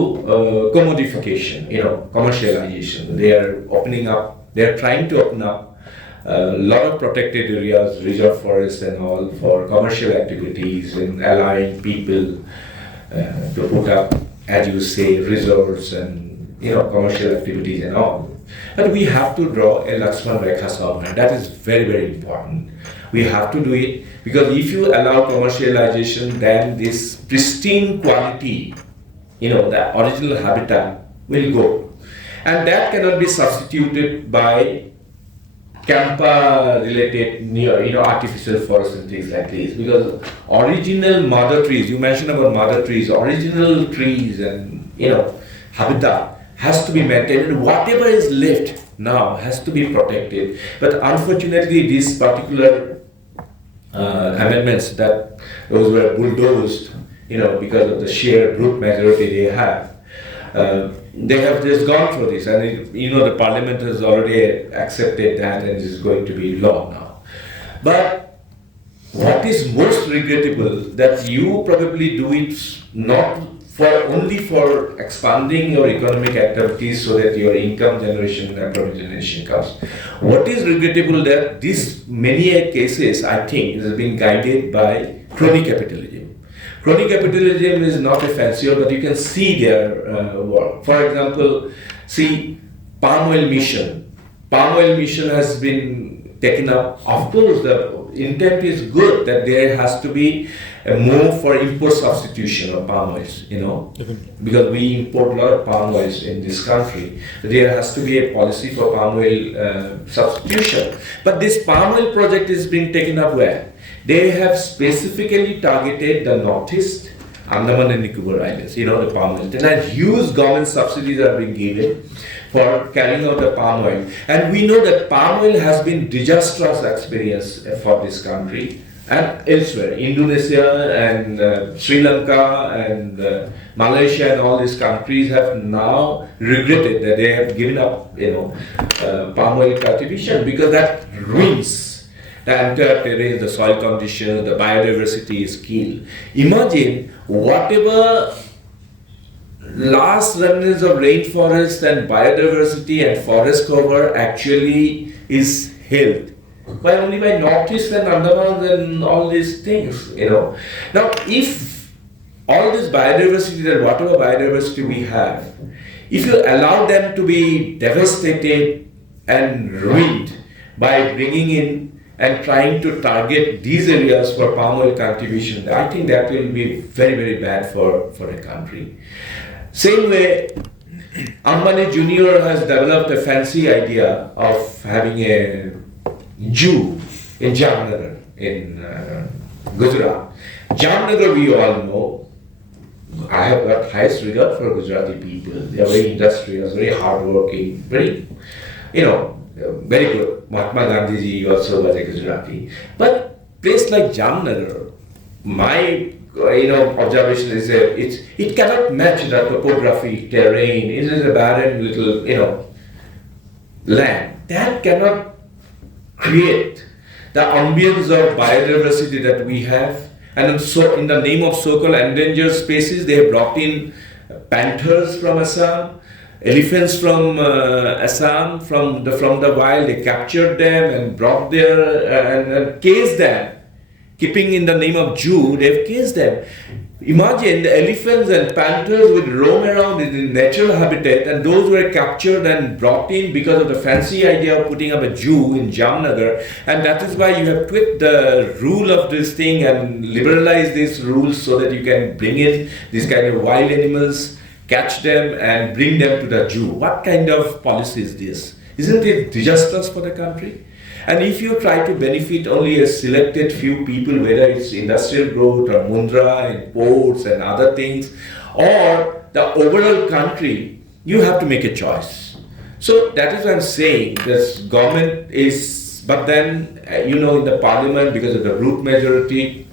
commodification, commercialization. They are trying to open up a lot of protected areas, reserve forests and all, for commercial activities, and allowing people to put up, as you say, resorts and commercial activities and all. But we have to draw a Lakshman Rekha somewhere. That is very, very important. We have to do it, because if you allow commercialization, then this pristine quality, the original habitat will go. And that cannot be substituted by Campa related, artificial forests and things like this, because original mother trees, you mentioned about mother trees, original trees and, habitat has to be maintained. Whatever is left now has to be protected. But unfortunately, these particular amendments, that those were bulldozed, because of the sheer brute majority they have. They have just gone through this, and the parliament has already accepted that, and it is going to be law now. But what is most regrettable, that you probably do it not only for expanding your economic activities so that your income generation and employment generation comes. What is regrettable, that these many cases, I think, has been guided by crony capitalism. Crony capitalism is not a fancier, but you can see their work. For example, see palm oil mission. Palm oil mission has been taken up. Of course, the intent is good, that there has to be a move for import substitution of palm oils, because we import a lot of palm oils in this country. There has to be a policy for palm oil substitution. But this palm oil project is being taken up where? They have specifically targeted the northeast, Andaman and Nicobar Islands, the palm oil. And huge government subsidies are being given for carrying out the palm oil. And we know that palm oil has been disastrous experience for this country and elsewhere. Indonesia and Sri Lanka and Malaysia and all these countries have now regretted that they have given up, palm oil cultivation, because that ruins the entire terrain, the soil conditions, the biodiversity is killed. Imagine whatever last remnants of rainforest and biodiversity and forest cover actually is held by only by Northeast and Andaman and all these things, Now, if all this biodiversity, that whatever biodiversity we have, if you allow them to be devastated and ruined by bringing in and trying to target these areas for palm oil cultivation, I think that will be very, very bad for a country. Same way, Ambani Jr. has developed a fancy idea of having a Jew in Jamnagar, in Gujarat. Jamnagar, we all know, I have got highest regard for Gujarati people. They are very industrious, very hardworking, very, very good. Mahatma Gandhi ji also was a Gujarati. But place like Jamnagar, my observation is that it cannot match the topography, terrain. It is a barren little, land. That cannot create the ambience of biodiversity that we have. And so, in the name of so-called endangered species, they have brought in panthers from Assam, elephants from Assam, from the wild. They captured them and brought there and cased them. Keeping in the name of Jew, they've cased them. Imagine the elephants and panthers would roam around in the natural habitat, and those were captured and brought in because of the fancy idea of putting up a Jew in Jamnagar. And that is why you have tweaked the rule of this thing and liberalized these rules so that you can bring in these kind of wild animals, catch them and bring them to the Jew. What kind of policy is this? Isn't it disastrous for the country? And if you try to benefit only a selected few people, whether it's industrial growth or Mundra and ports and other things, or the overall country, you have to make a choice. So that is what I'm saying. This government is, but then, in the parliament, because of the brute majority,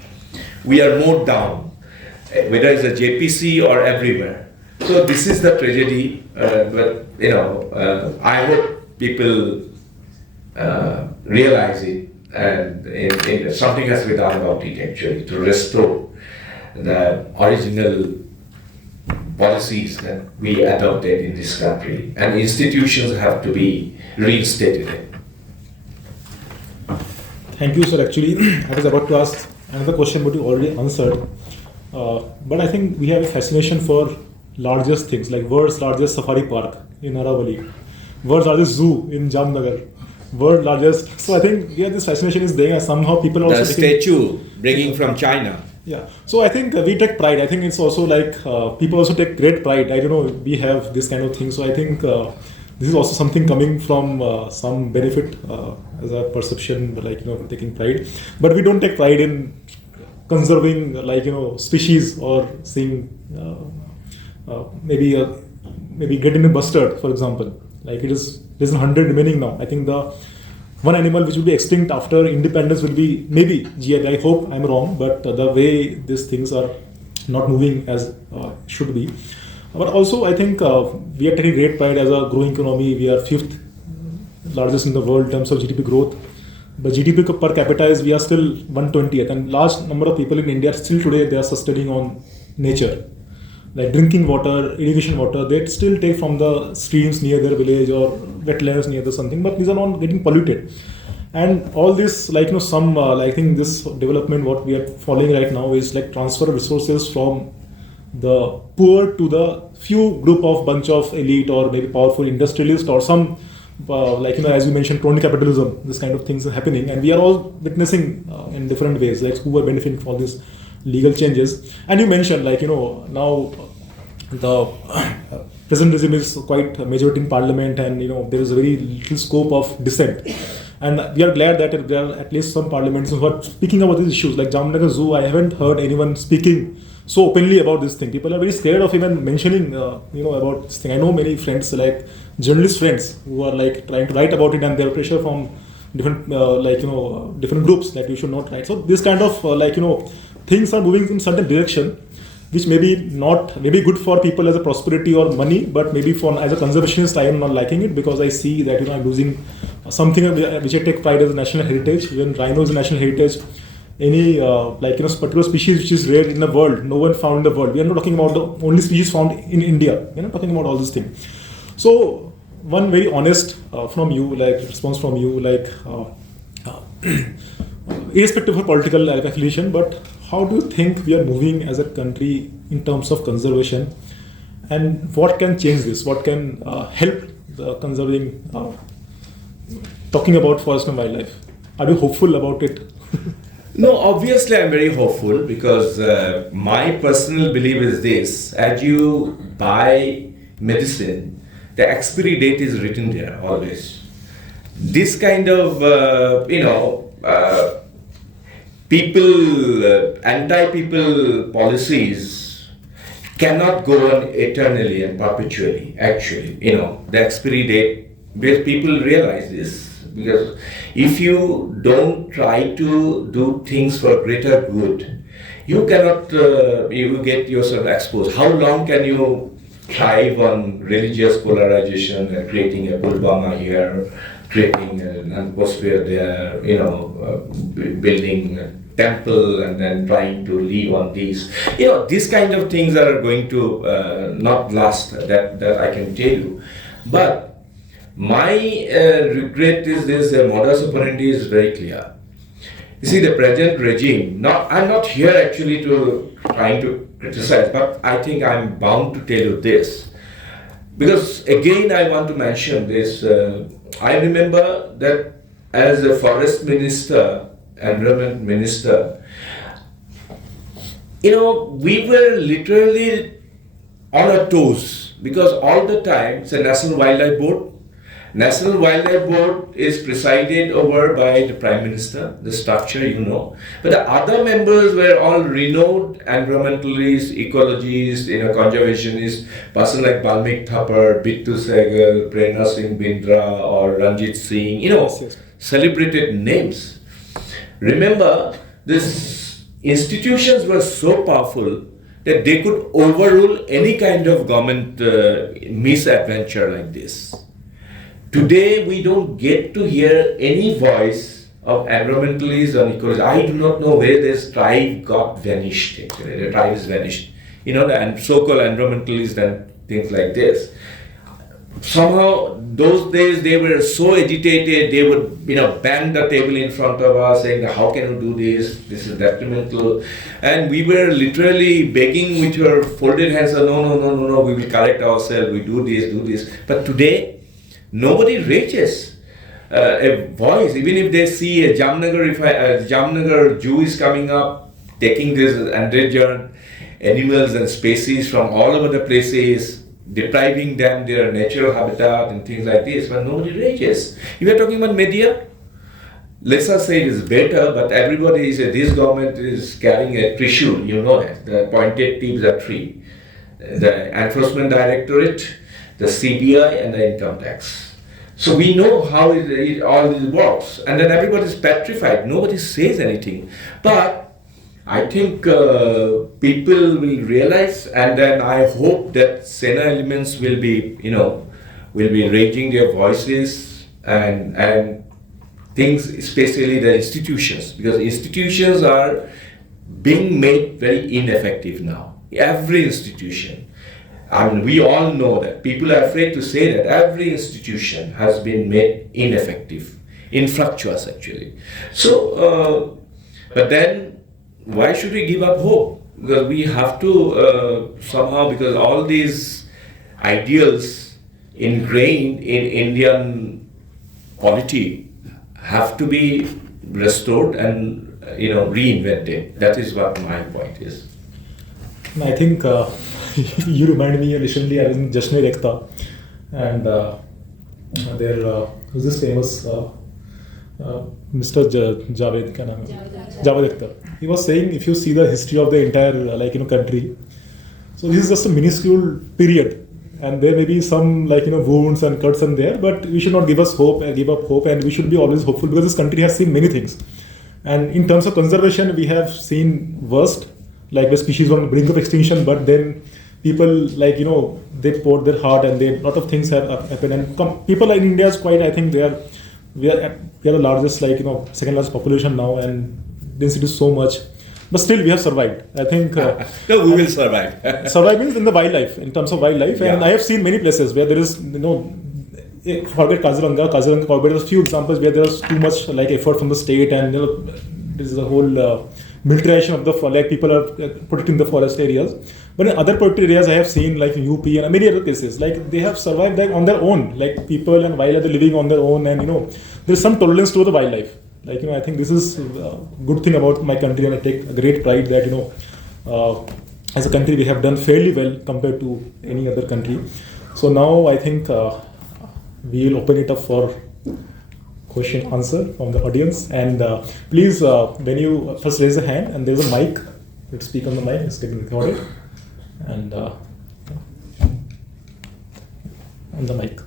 we are more down, whether it's a JPC or everywhere. So this is the tragedy, but I hope people realize it, and something has to be done about it actually to restore the original policies that we adopted in this country, and institutions have to be reinstated. Thank you, sir. Actually, I was about to ask another question, but you already answered. But I think we have a fascination for largest things, like world's largest safari park in Aravali, world's largest zoo in Jamnagar, world largest. So I think this fascination is there. Somehow people also the statue bringing from China. Yeah. So I think we take pride. I think it's also like people also take great pride. I don't know. We have this kind of thing. So I think this is also something coming from some benefit as a perception, like taking pride. But we don't take pride in conserving species or seeing maybe getting a bustard, for example. Like there's 100 remaining now. I think the one animal which will be extinct after independence will be maybe GI. I hope I'm wrong, but the way these things are not moving as should be. But also I think we are taking great pride as a growing economy. We are 5th largest in the world in terms of GDP growth. The GDP per capita is we are still 120th, and large number of people in India still today they are sustaining on nature. Like drinking water, irrigation water, they still take from the streams near their village or wetlands near the something, but these are not getting polluted. And all this, I think this development, what we are following right now is like transfer of resources from the poor to the few group of bunch of elite or maybe powerful industrialists or some, as you mentioned, crony capitalism, this kind of things are happening. And we are all witnessing in different ways, like who are benefiting from this legal changes. And you mentioned now the present regime is quite a majority in parliament, and there is a very little scope of dissent, and we are glad that there are at least some parliaments who are speaking about these issues. Like Jamnagar Zoo, I haven't heard anyone speaking so openly about this thing. People are very scared of even mentioning about this thing. I know many friends, like journalist friends, who are like trying to write about it, and there are pressure from different different groups that you should not write. So this kind of things are moving in certain direction, which maybe good for people as a prosperity or money, but maybe for as a conservationist, I am not liking it because I see that I'm losing something which I take pride as a national heritage. When rhino is a national heritage, any particular species which is rare in the world, no one found in the world. We are not talking about the only species found in India. We are not talking about all these things. So one very honest response from you, irrespective of political affiliation, but how do you think we are moving as a country in terms of conservation, and what can change this? What can help the conserving, talking about forest and wildlife? Are you hopeful about it? No, obviously I'm very hopeful because my personal belief is this: as you buy medicine, the expiry date is written there always. This kind of anti-people policies cannot go on eternally and perpetually. Actually, the expiry date, because people realize this. Because if you don't try to do things for greater good, you cannot, you get yourself exposed. How long can you thrive on religious polarization and creating a Pulwama here, creating an atmosphere there, building a temple and then trying to live on these. These kind of things are going to not last, that I can tell you. But my regret is this: the modus operandi is very clear. You see, the present regime, I'm not here actually trying to criticize, but I think I'm bound to tell you this. Because again, I want to mention this. I remember that as a forest minister, environment minister, we were literally on our toes because all the time, it's a National Wildlife Board. National Wildlife Board is presided over by the Prime Minister, the structure But the other members were all renowned environmentalists, ecologists, conservationists, person like Balmik Thapar, Bittu Sehgal, Prerna Singh Bindra or Ranjit Singh, Yes. Celebrated names. Remember, these institutions were so powerful that they could overrule any kind of government misadventure like this. Today, we don't get to hear any voice of environmentalists or ecologists. I do not know where this tribe got vanished, actually. The tribe is vanished. And so-called environmentalists and things like this. Somehow, those days, they were so agitated, they would, bang the table in front of us, saying, how can you do this? This is detrimental. And we were literally begging with your folded hands, no, we will correct ourselves, we do this. But today, nobody raises a voice, even if they see a Jamnagar Jew is coming up, taking these endangered animals and species from all over the places, depriving them their natural habitat and things like this, but nobody rages. If you're talking about media, let's not say it is better, but everybody is, this government is carrying a trishul, that, the pointed tips are three. The Enforcement Directorate, the CBI and the income tax. So we know how all this works, and then everybody is petrified. Nobody says anything. But I think people will realize, and then I hope that Sena elements will be raising their voices and things, especially the institutions, because institutions are being made very ineffective now. Every institution. We all know that. People are afraid to say that every institution has been made ineffective, infructuous actually. So, but then why should we give up hope? Because we have to somehow, because all these ideals ingrained in Indian polity have to be restored and reinvented. That is what my point is. I think you remind me, recently I was in Jashn-e Ekta, and there was this famous Mr. Javed Akhtar. He was saying, if you see the history of the entire country, so this is just a minuscule period, and there may be some wounds and cuts in there, but we should not give up hope, and we should be always hopeful because this country has seen many things. And in terms of conservation, we have seen worst. like the species on the brink of extinction, but then people like, they poured their heart and a lot of things have happened. And people in India is quite, I think we are the largest, second largest population now, and density is so much. But still, we have survived. I think. No, we will survive. Survive means in the wildlife, in terms of wildlife. Yeah. And I have seen many places where there is, forget Kaziranga Corridor. There's a few examples where there is too much effort from the state, and there is a whole militarization of the forest. People are protecting the forest areas. But in other protected areas, I have seen in UP and many other places, they have survived on their own. People and wildlife are living on their own, and there is some tolerance to the wildlife. I think this is a good thing about my country, and I take a great pride that as a country we have done fairly well compared to any other country. So now I think we will open it up for question answer from the audience, and please when you first raise a hand, and there is a mic, let's speak on the mic, it's getting recorded, and on the mic.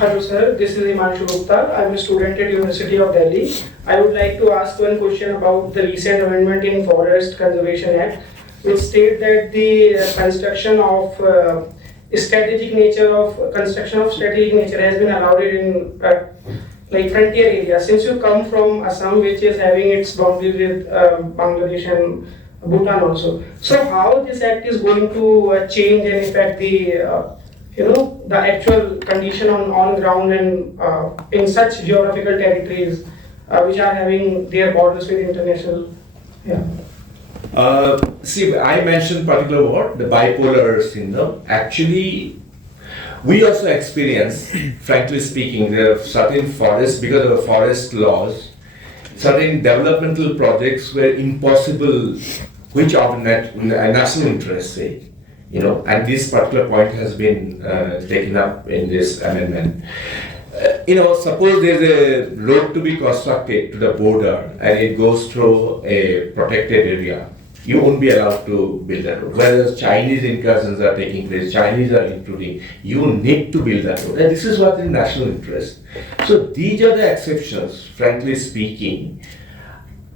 Hello sir, this is Himanshu Gupta. I am a student at University of Delhi. I would like to ask one question about the recent amendment in Forest Conservation Act, which state that the construction of strategic nature has been allowed in frontier areas. Since you come from Assam, which is having its boundary with Bangladesh and Bhutan also, so how this act is going to change and affect the the actual condition on ground and in such geographical territories which are having their borders with international. See, I mentioned particular word, the bipolar syndrome. Actually, we also experience, frankly speaking, there are certain forests, because of the forest laws, certain developmental projects were impossible, which are national interest, say. And this particular point has been taken up in this amendment. Suppose there's a road to be constructed to the border and it goes through a protected area, you won't be allowed to build that road. Whereas Chinese incursions are taking place, Chinese are intruding, you need to build that road. And this is what is national interest. So these are the exceptions, frankly speaking,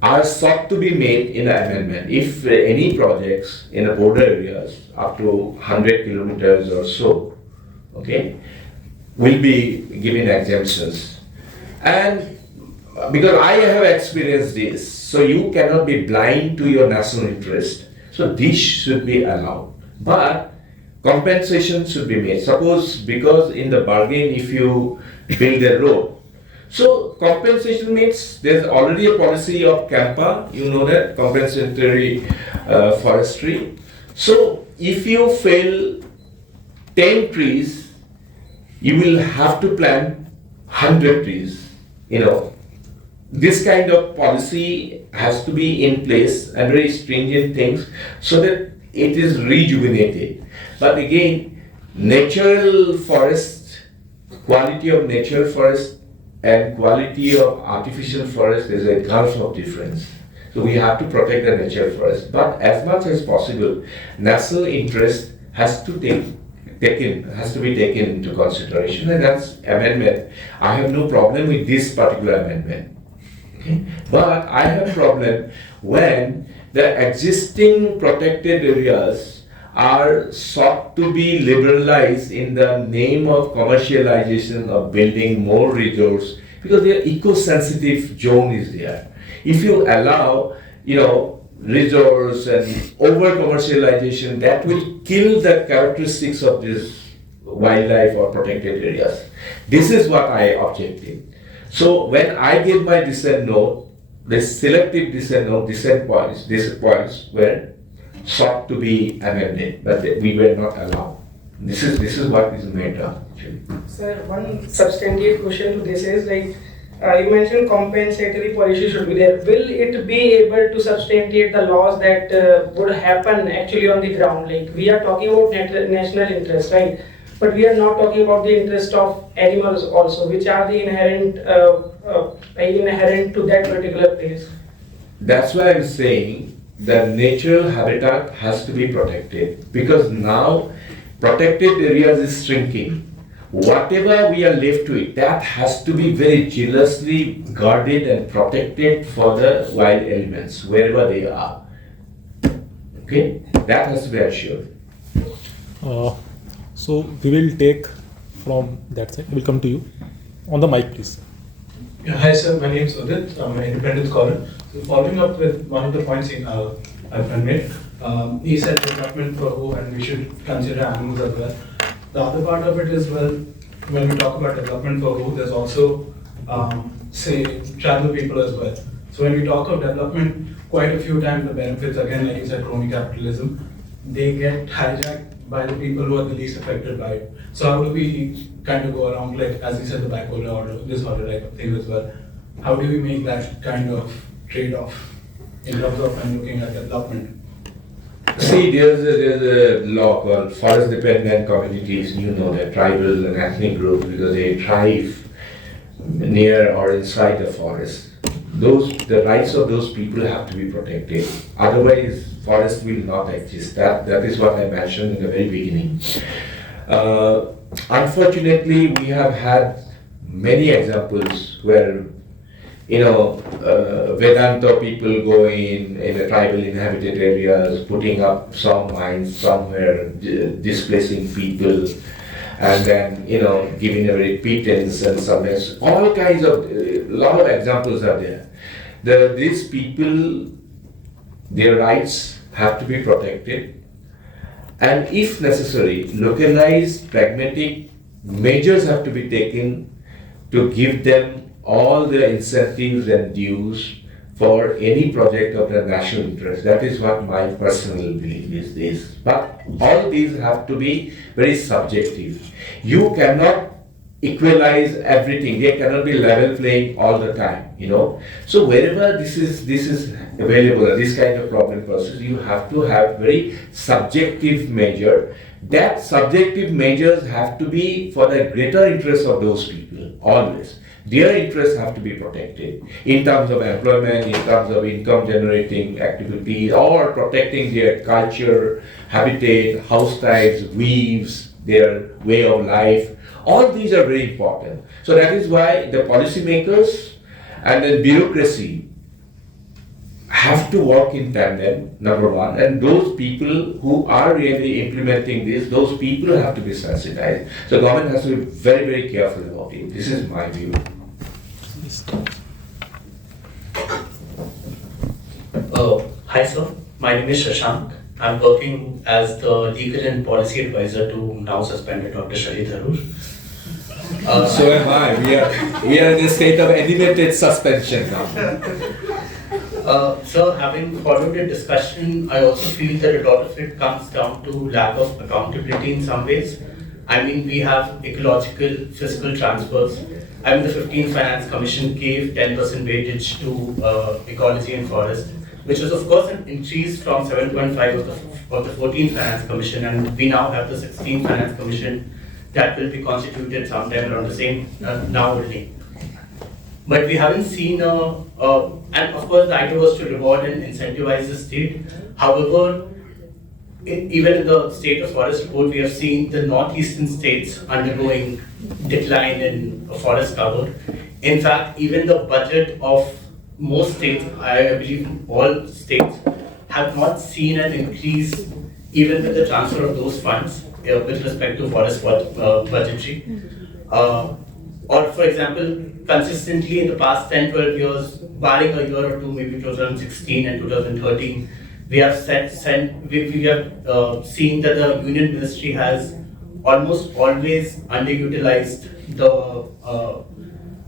are sought to be made in the amendment. If any projects in the border areas up to 100 kilometers or so, okay, will be given exemptions. And because I have experienced this, so you cannot be blind to your national interest. So this should be allowed. But compensation should be made. Suppose because in the bargain, if you build a road, so compensation means there's already a policy of CAMPA, that, compensatory forestry. So if you fell 10 trees, you will have to plant 100 trees. This kind of policy has to be in place, and very stringent things, so that it is rejuvenated. But again, natural forest, quality of natural forest and quality of artificial forest, is a gulf of difference. So we have to protect the natural forest. But as much as possible, national interest has to be taken into consideration, and that's amendment. I have no problem with this particular amendment. Okay? But I have a problem when the existing protected areas are sought to be liberalized in the name of commercialization of building more resorts, because their eco-sensitive zone is there. If you allow, resorts and over-commercialization, that will kill the characteristics of this wildlife or protected areas. This is what I objected. So when I gave my dissent note, the selective dissent note, these points were sought to be amended, but we were not allowed. This is what is made up, actually. Sir, one substantive question to this is you mentioned compensatory policy should be there. Will it be able to substantiate the laws that would happen actually on the ground? We are talking about national interest, right? But we are not talking about the interest of animals also, which are the inherent to that particular place. That's why I'm saying the natural habitat has to be protected, because now protected areas is shrinking. whatever we are left to it, that has to be very jealously guarded and protected for the wild elements, wherever they are. Okay? That has to be assured. So we will take from that side. I will come to you. On the mic, please. Yeah, hi sir, my name is Udit. I'm an independent scholar. So following up with one of the points our friend made, he said development for who, and we should consider animals as well. The other part of it is, well, when we talk about development for who, there's also, say, tribal people as well. So when we talk of development, quite a few times the benefits, again, like you said, crony capitalism, they get hijacked by the people who are the least affected by it. So how do we kind of go around, like, as you said, the bipolar order, disorder type of thing as well? How do we make that kind of trade-off in terms of when looking at development? See, there's a law called forest dependent communities, you know, the tribal and ethnic groups, because they thrive near or inside the forest. The rights of those people have to be protected. Otherwise, forest will not exist. That is what I mentioned in the very beginning. Unfortunately, we have had many examples where, Vedanta people go in the tribal inhabited areas, putting up some mines somewhere, displacing people, and then, giving a very pittance and some all kinds of, lot of examples are there. These people, their rights have to be protected, and if necessary, localized, pragmatic measures have to be taken to give them all the incentives and dues for any project of the national interest. That is what my personal belief is this. But all these have to be very subjective. You cannot equalize everything. They cannot be level playing all the time, So wherever this is available, this kind of problem process, you have to have very subjective measure. That subjective measures have to be for the greater interest of those people, always. Their interests have to be protected in terms of employment, in terms of income generating activities, or protecting their culture, habitat, house types, weaves, their way of life. All these are very important. So that is why the policymakers and the bureaucracy have to work in tandem, number one, and those people who are really implementing this, those people have to be sensitized. So government has to be very, very careful about it. This is my view. Hi sir, my name is Shashank. I'm working as the legal and policy advisor to now suspended Dr. Shri. So am I. We are in a state of animated suspension now. Sir, having followed the discussion, I also feel that a lot of it comes down to lack of accountability in some ways. I mean, we have ecological fiscal transfers. I mean, the 15th Finance Commission gave 10% weightage to ecology and forest, which was of course an increase from 7.5 of the 14th Finance Commission, and we now have the 16th Finance Commission that will be constituted sometime around the same now only. But we haven't seen and of course the idea was to reward and incentivize the state. However, even in the state of forest report, we have seen the northeastern states undergoing decline in forest cover. In fact, even the budget of most states, I believe all states, have not seen an increase even with the transfer of those funds with respect to forest budgetary. Or for example, consistently in the past 10-12 years, barring a year or two, maybe 2016 and 2013, we have seen that the Union Ministry has almost always underutilized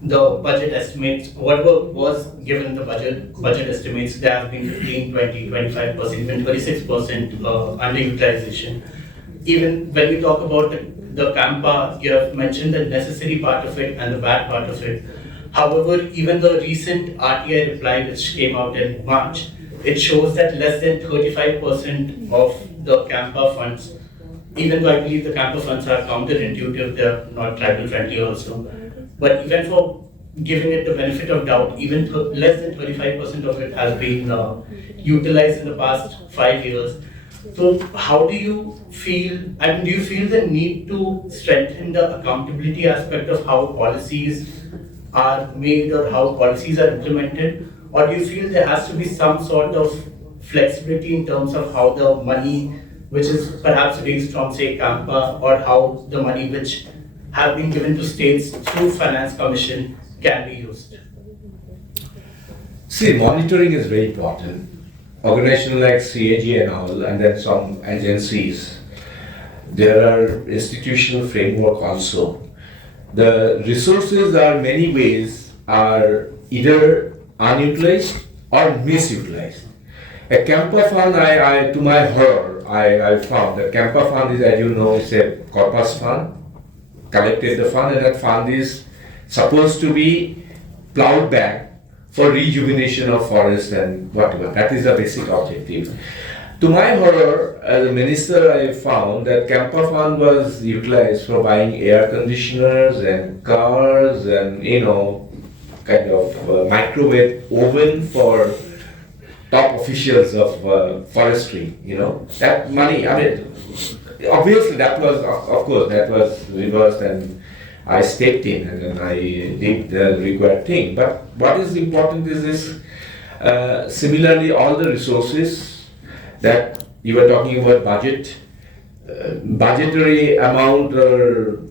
the budget estimates. Whatever was given the budget estimates, there have been 15, 20, 25%, even 26% underutilization. Even when we talk about the CAMPA, you have mentioned the necessary part of it and the bad part of it. However, even the recent RTI reply which came out in March, it shows that less than 35% of the CAMPA funds, even though I believe the CAMPA funds are counterintuitive, they're not tribal friendly also, but even for giving it the benefit of doubt, even less than 35% of it has been utilized in the past 5 years. So how do you feel, I mean, do you feel the need to strengthen the accountability aspect of how policies are made or how policies are implemented? Or do you feel there has to be some sort of flexibility in terms of how the money, which is perhaps raised from, say, CAMPA, or how the money which have been given to states through Finance Commission can be used? See, monitoring is very important. Organizations like CAG and all, and then some agencies, there are institutional framework also. The resources are many ways are either unutilized or misutilized. A Campa fund, to my horror, I found that Campa fund is, as you know, is a corpus fund, collected the fund, and that fund is supposed to be plowed back for rejuvenation of forest and whatever. That is the basic objective. To my horror, as a minister, I found that Campa fund was utilized for buying air conditioners and cars and, kind of microwave oven for top officials of forestry, That money, I mean, obviously that was, of course, that was reversed and I stepped in and then I did the required thing. But what is important is this, similarly all the resources that you were talking about budgetary amount or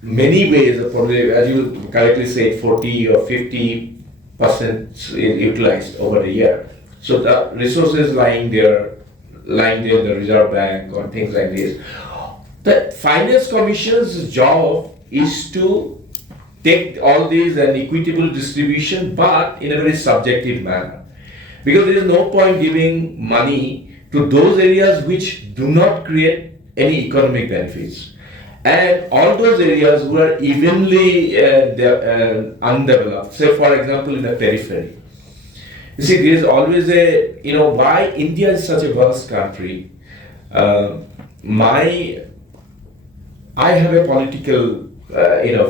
many ways, probably, as you correctly said, 40 or 50% utilized over the year. So the resources lying there in the reserve bank or things like this. The Finance Commission's job is to take all these and equitable distribution, but in a very subjective manner. Because there is no point giving money to those areas which do not create any economic benefits. And all those areas were evenly undeveloped. Say, for example, in the periphery. You see, there is always why India is such a vast country. I have a political,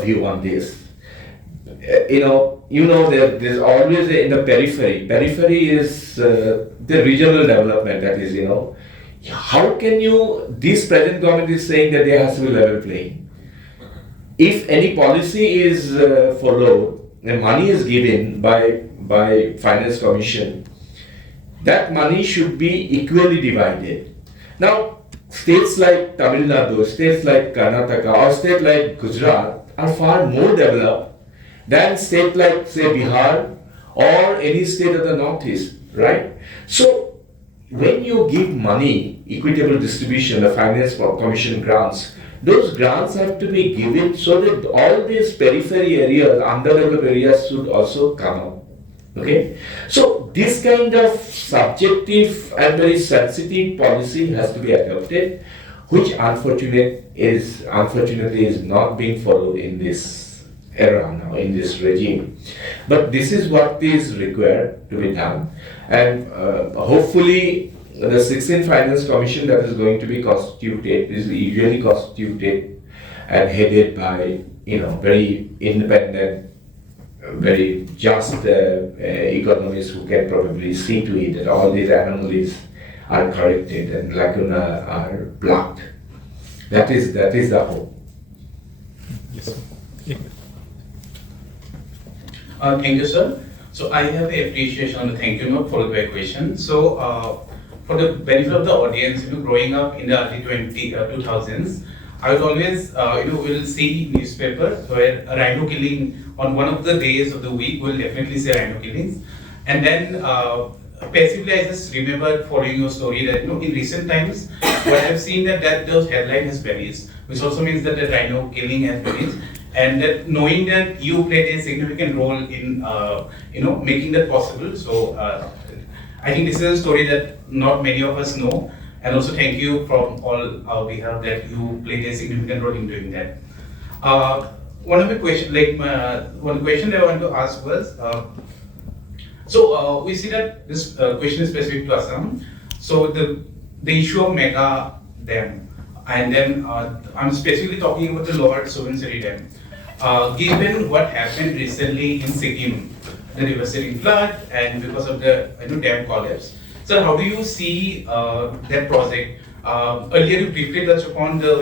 view on this. That there's always in the periphery. Periphery is the regional development. That is, how can this present government is saying that there has to be level playing. If any policy is followed and money is given by Finance Commission, that money should be equally divided. Now, states like Tamil Nadu, states like Karnataka, or states like Gujarat are far more developed than states like, say, Bihar or any state of the Northeast, right? So, when you give money, equitable distribution, the Finance Commission grants, those grants have to be given so that all these periphery areas, underdeveloped areas should also come up. Okay? So, this kind of subjective and very sensitive policy has to be adopted, which unfortunately is not being followed in this era now, in this regime. But this is what is required to be done. And hopefully, the 16th Finance Commission that is going to be constituted is usually constituted and headed by, very independent, very just economists who can probably see to it that all these anomalies are corrected and lacuna are blocked. That is the hope. Yes. Thank you, sir. So I have a appreciation on the thank you note followed by a question. So for the benefit of the audience, growing up in the early 2000s, I was always, will see newspapers where a rhino killing on one of the days of the week will definitely say rhino killings. And then passively, I just remember following your story that, in recent times, what I've seen that those headline has vanished, which also means that the rhino killing has vanished. And that knowing that you played a significant role in, making that possible. So I think this is a story that not many of us know. And also thank you from all our behalf that you played a significant role in doing that. One question that I want to ask was, we see that this question is specific to Assam. So the issue of mega dam, and then I'm specifically talking about the Lower Subansiri Dam. Given what happened recently in Sikkim, the river setting flood, and because of the dam collapse, So how do you see that project? Earlier you briefly touched upon the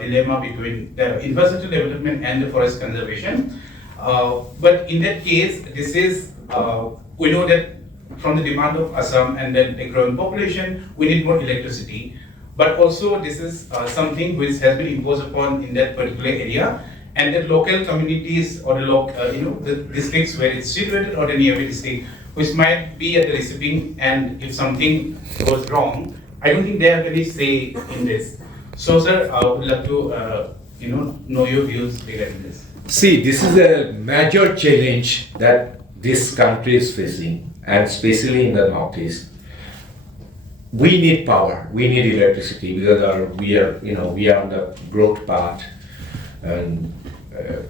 dilemma between the infrastructure development and the forest conservation. But in that case, this is we know that from the demand of Assam and then a growing population, we need more electricity. But also this is something which has been imposed upon in that particular area, and the local communities or the districts where it's situated or the nearby district, which might be at the receiving end if something goes wrong. I don't think they have any say in this. So, sir, I would love to know your views regarding this. See, this is a major challenge that this country is facing, and especially in the northeast. We need power, we need electricity because we are on the growth path, and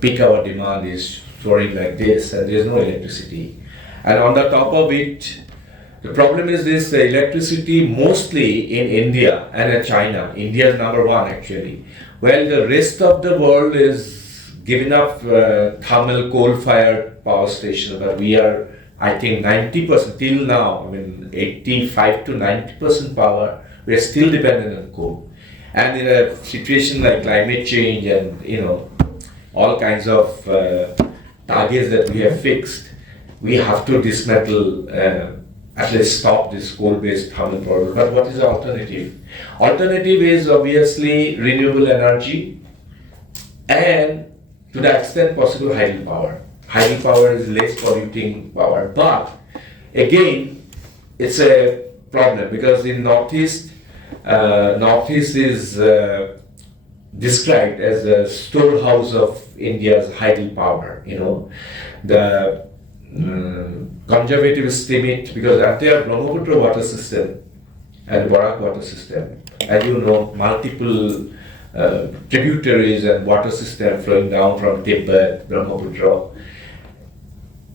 peak hour demand is soaring like this, and there is no electricity. And on the top of it, the problem is this: the electricity mostly in India and in China. India is number one actually. Well, the rest of the world is giving up thermal coal-fired power stations, but we are, I think, 90% till now. I mean, 85 to 90% power. We are still dependent on coal, and in a situation like climate change and all kinds of targets that we have fixed, we have to dismantle. At least stop this coal-based thermal power. But what is the alternative? Alternative is obviously renewable energy and to the extent possible hydropower. Hydropower is less polluting power, but again, it's a problem because in Northeast is described as a storehouse of India's hydropower. The conservative estimate, because entire Brahmaputra water system and Barak water system, as you know, multiple tributaries and water system flowing down from Tibet, Brahmaputra.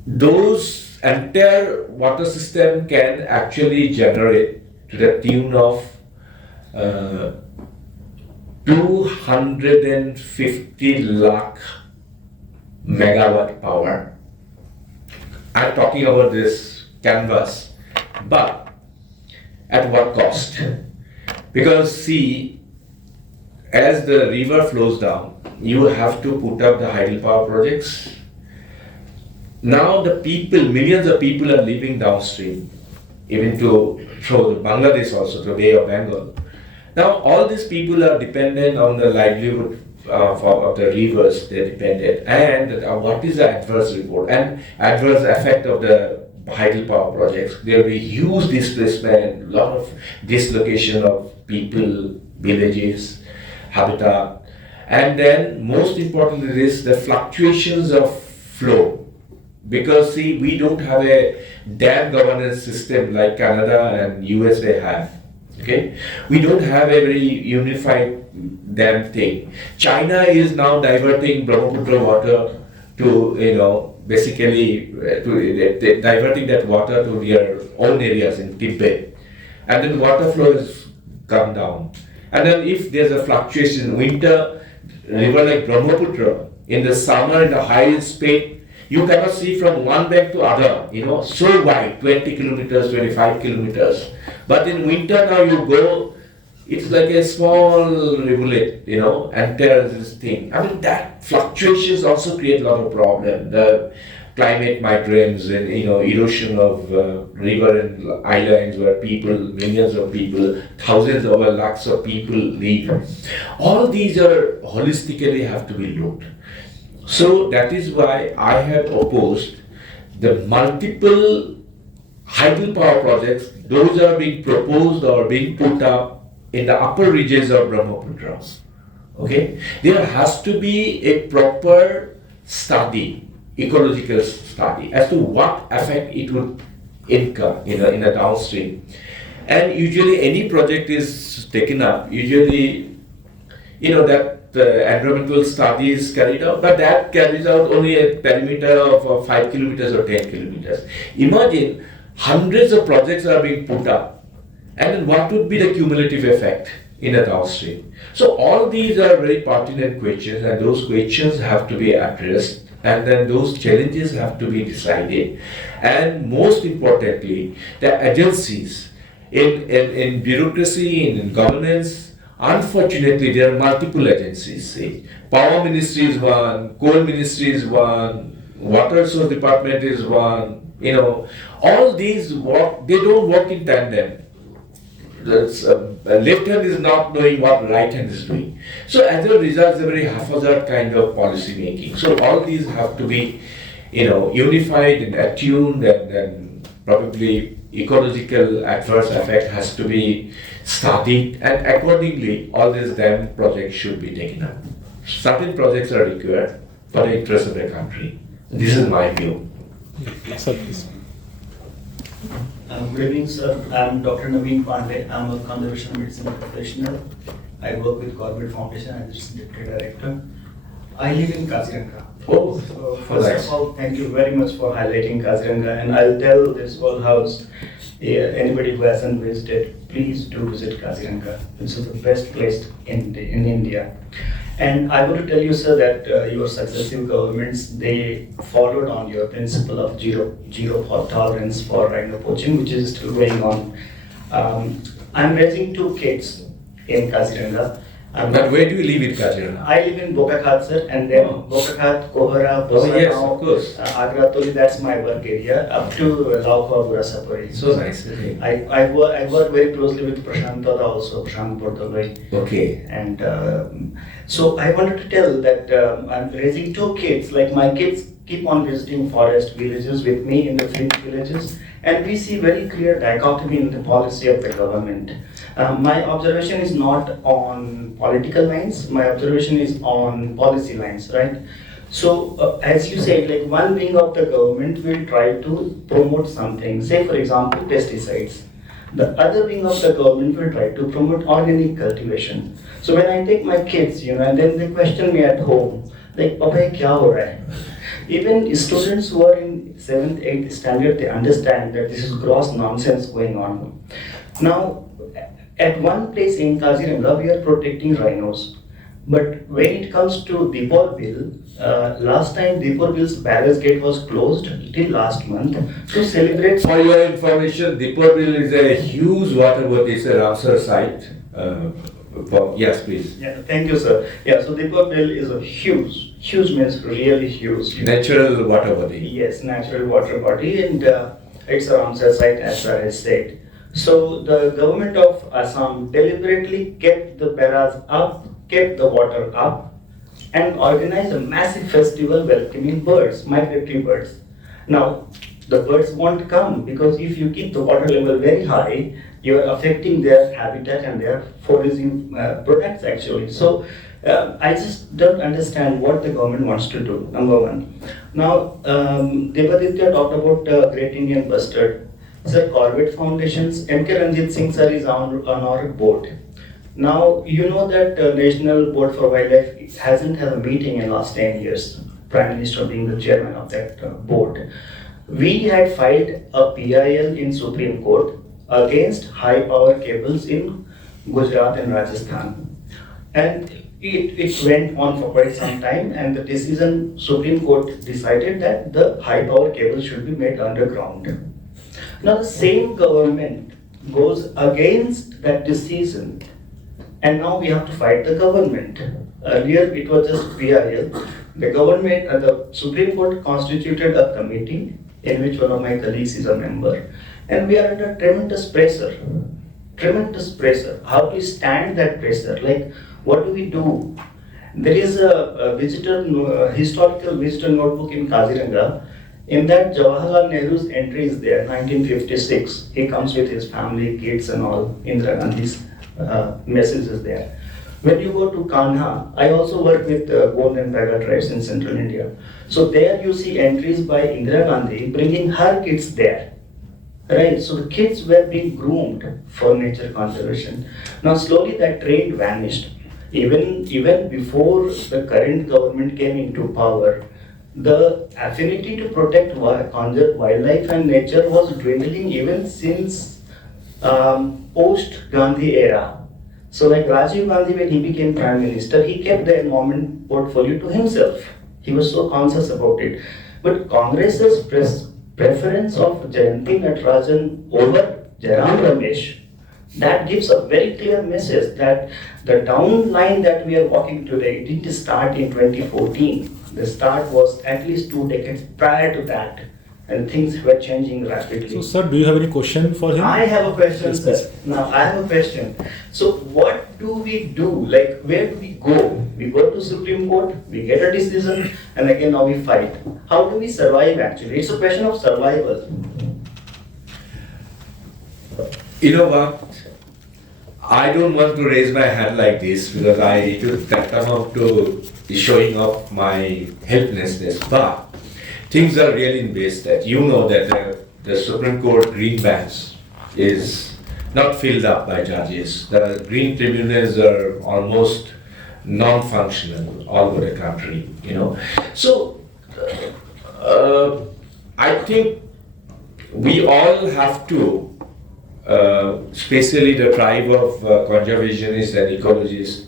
Those entire water system can actually generate to the tune of 250 lakh megawatt power. I'm talking about this canvas, but at what cost? Because see, as the river flows down, you have to put up the hydropower projects. Now the people, millions of people are living downstream, even through the Bangladesh also, to Bay of Bengal. Now all these people are dependent on the livelihood of the rivers, they're dependent. And what is the adverse report and adverse effect of the hydropower projects? There will be huge displacement, lot of dislocation of people, villages, habitat, and then most importantly is the fluctuations of flow. Because see, we don't have a dam governance system like Canada and USA have. Okay, we don't have a very unified dam thing. China is now diverting Brahmaputra water to basically diverting that water to their own areas in Tibet, and then water flow has come down. And then if there's a fluctuation in winter, river like Brahmaputra, in the summer in the high spate, you cannot see from one bank to other, so wide, 20 kilometers, 25 kilometers. But in winter now you go, it's like a small rivulet, and there's this thing. I mean, that fluctuations also create a lot of problem. The climate migrants and, erosion of river and islands where people, millions of people, thousands of lakhs of people live. All these are holistically have to be looked. So that is why I have opposed the multiple hydropower projects. Those are being proposed or being put up in the upper reaches of Brahmaputra. Okay, there has to be a proper study, ecological study, as to what effect it would incur in a downstream. And usually any project is taken up, usually that environmental study is carried out, but that carries out only a perimeter of 5 kilometers or 10 kilometers. Imagine hundreds of projects are being put up, and then what would be the cumulative effect in a downstream? So all these are very pertinent questions, and those questions have to be addressed, and then those challenges have to be decided. And most importantly, the agencies In bureaucracy, in governance, unfortunately, there are multiple agencies. See, Power Ministry is one, Coal Ministry is one, Water Resource Department is one. All these work. They don't work in tandem. Left hand is not knowing what right hand is doing. So as a result, it's a very haphazard kind of policy making. So all these have to be, unified and attuned, and then probably ecological adverse effect has to be studied, and accordingly, all these dam projects should be taken up. Certain projects are required for the interest of the country. This is my view. Sir, please. Good evening, sir. I'm Dr. Naveen Pandey. I'm a conservation medicine professional. I work with Corbett Foundation as its deputy director. I live in Kaziranga. Oh, So first of all, thank you very much for highlighting Kaziranga, and I'll tell this whole house, anybody who hasn't visited, please do visit Kaziranga. This is the best place in India. And I want to tell you, sir, that your successive governments, they followed on your principle of zero tolerance for rhino poaching, which is still going on. I'm raising 2 kids in Kaziranga. But where do you live in Kaziranga? I live in Bokakhat, sir, and then Bokakhat, Kohara, Oh yes, of course. Agra, Toli, that's my work area, up to Laukha, Burasapuri. So nice. Okay. I work very closely with Pradyut also, Pradyut Bordoloi. Okay. And so I wanted to tell that I'm raising 2 kids, like my kids keep on visiting forest villages with me in the 3 villages, and we see very clear dichotomy in the policy of the government. My observation is not on political lines, my observation is on policy lines, right? So as you said, like one wing of the government will try to promote something, say for example pesticides. The other wing of the government will try to promote organic cultivation. So when I take my kids, and then they question me at home, like, Papa, ye kya ho raha hai? Even students who are in 7th, 8th standard, they understand that this is gross nonsense going on. Now, at one place in Kaziranga, we are protecting rhinos. But when it comes to Deepor Bill, last time Deepor Bill's barrage gate was closed till last month to celebrate. For your information, Deeporville is a huge water body. It's a Ramsar site. Yes, please. Yeah, thank you, sir. Yeah, so Deepor Bill is a huge means really huge. Natural water body. Yes, natural water body, and it's a Ramsar site, as I said. So the government of Assam deliberately kept the barrage up, kept the water up, and organized a massive festival welcoming birds, migratory birds. Now, the birds won't come because if you keep the water level very high, you are affecting their habitat and their foraging products actually. So I just don't understand what the government wants to do, number one. Now, Devaditya talked about Great Indian Bustard. Sir, Corbett Foundation's M.K. Ranjit Singh sir is on our board. Now, you know that National Board for Wildlife hasn't had a meeting in last 10 years, Prime Minister being the chairman of that board. We had filed a PIL in Supreme Court against high power cables in Gujarat and Rajasthan. And it went on for quite some time, and the decision, Supreme Court decided that the high power cables should be made underground. Now the same government goes against that decision, and now we have to fight the government. Earlier it was just PIL. The government, the Supreme Court constituted a committee in which one of my colleagues is a member, and we are under tremendous pressure. Tremendous pressure. How to stand that pressure? Like, what do we do? There is a historical visitor notebook in Kaziranga. In that, Jawaharlal Nehru's entry is there, 1956. He comes with his family, kids and all. Indira Gandhi's message is there. When you go to Kanha, I also work with Gond and Baga tribes in central India. So there you see entries by Indira Gandhi bringing her kids there. Right, so the kids were being groomed for nature conservation. Now slowly that trend vanished. Even before the current government came into power, the affinity to protect conserve wildlife and nature was dwindling even since post-Gandhi era. So like Rajiv Gandhi, when he became Prime Minister, he kept the environment portfolio to himself. He was so conscious about it. But Congress's preference of Jayanti Natarajan over Jairam Ramesh, that gives a very clear message that the downline that we are walking today didn't start in 2014. The start was at least 2 decades prior to that, and things were changing rapidly. So, sir, do you have any question for him? I have a question, Yes, sir. please. Now, I have a question. So, what do we do? Like, where do we go? We go to Supreme Court, we get a decision, and again now we fight. How do we survive actually? It's a question of survival. You know what? I don't want to raise my hand like this because it will come up to showing off my helplessness. But things are really in ways that you know that the Supreme Court green bench is not filled up by judges. The green tribunals are almost non-functional all over the country, you know. So I think we all have to, especially the tribe of conservationists and ecologists,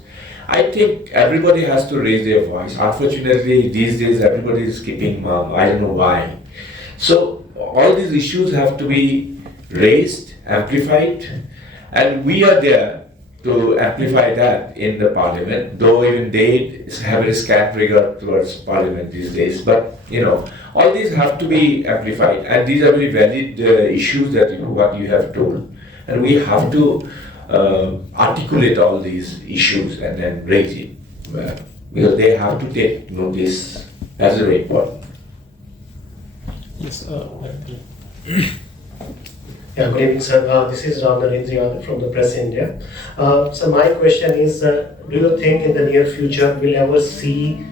I think everybody has to raise their voice. Unfortunately, these days everybody is keeping mum. I don't know why. So all these issues have to be raised, amplified, and we are there to amplify that in the parliament, though even they have a scant regard towards parliament these days. But you know, all these have to be amplified, and these are very valid issues that what you have told, and we have to articulate all these issues and then raise it because they have to take notice. That's very important. Yes. Yeah, good evening, sir. This is Ram Narendra from the Press India. So my question is, do you think in the near future we'll ever see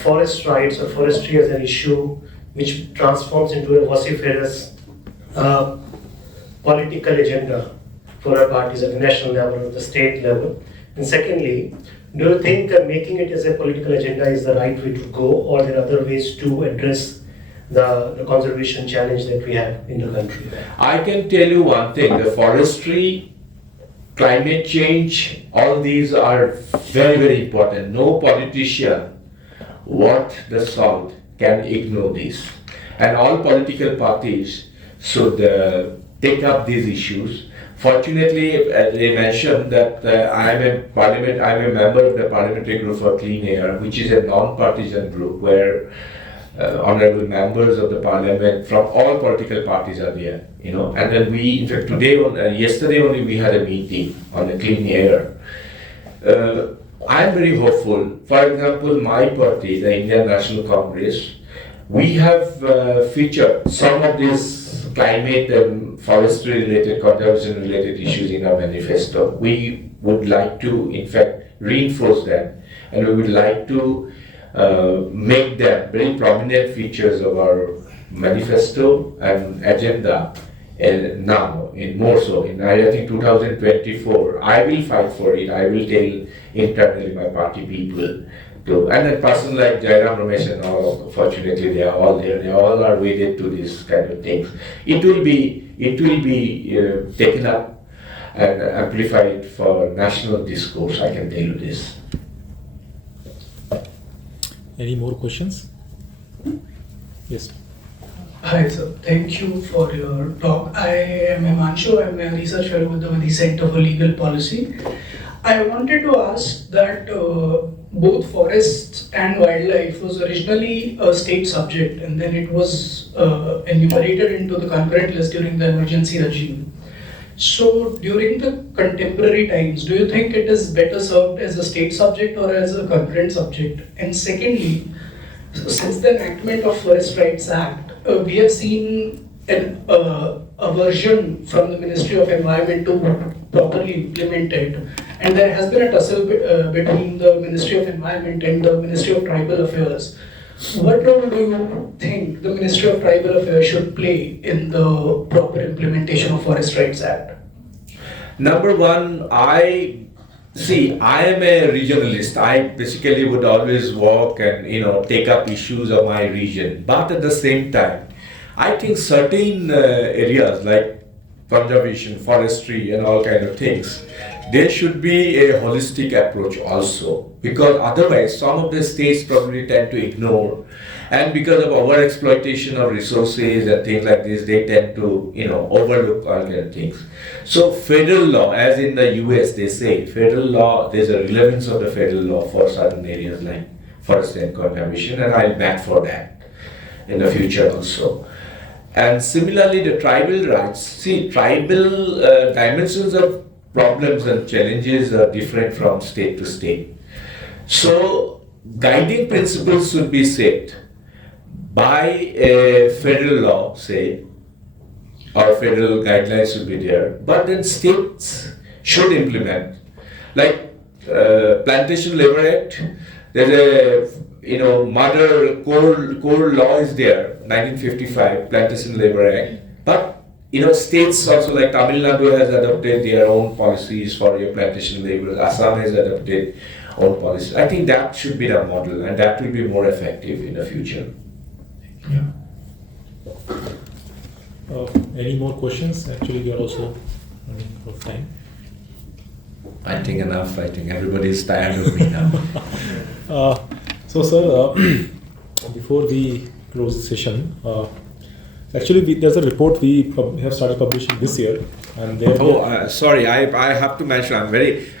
forest rights or forestry as an issue which transforms into a vociferous political agenda for our parties at the national level or the state level? And secondly, do you think making it as a political agenda is the right way to go, or there are other ways to address the conservation challenge that we have in the country? I can tell you one thing, the forestry, climate change, all these are very, very important. No politician worth the salt can ignore this. And all political parties should take up these issues. Fortunately, they mentioned that I'm a member of the Parliamentary Group for Clean Air, which is a non-partisan group where honorable members of the parliament from all political parties are there, you know. And then we, in fact, yesterday only we had a meeting on the clean air. I am very hopeful. For example, my party, the Indian National Congress, we have featured some of these climate and forestry related, conservation related issues in our manifesto. We would like to, in fact, reinforce them, and we would like to make them very prominent features of our manifesto and agenda, and now in more so in I think 2024 I will fight for it. I will tell internally my party people to, and then person like Jairam Ramesh and all, fortunately they are all there, they all are wedded to this kind of things. It will be taken up and amplified for national discourse, I can tell you this. Any more questions? Yes. Hi sir, thank you for your talk. I am Himanshu, I am a research fellow with the Vidhi Center for Legal Policy. I wanted to ask that both forests and wildlife was originally a state subject, and then it was enumerated into the concurrent list during the emergency regime. So during the contemporary times, do you think it is better served as a state subject or as a concurrent subject? And secondly, since the enactment of Forest Rights Act, we have seen an aversion from the Ministry of Environment to properly implement it, and there has been a tussle between the Ministry of Environment and the Ministry of Tribal Affairs. What role do you think the Ministry of Tribal Affairs should play in the proper implementation of Forest Rights Act? Number one, I am a regionalist. I basically would always walk and take up issues of my region. But at the same time, I think certain areas like conservation, forestry, and all kind of things, there should be a holistic approach also, because otherwise some of the states probably tend to ignore, And because of over exploitation of resources and things like this, they tend to, overlook all kind of things. So federal law, as in the US, they say federal law, there's a relevance of the federal law for certain areas like forest and conservation, and I'll bat for that in the future also. And similarly, the tribal rights. See, tribal dimensions of problems and challenges are different from state to state. So, guiding principles should be set by a federal law, say, or federal guidelines should be there, but then states should implement. Like Plantation Labor Act, there's a mother core law is there, 1955 Plantation Labor Act, but states also like Tamil Nadu has adopted their own policies for your plantation labor, Assam has adopted own policies. I think that should be the model, and that will be more effective in the future. Yeah. Any more questions? Actually, we are also running out of time. I think enough. I think everybody is tired of me now. So, sir, before we close the session, actually, there's a report we have started publishing this year, and there. Sorry, I have to mention.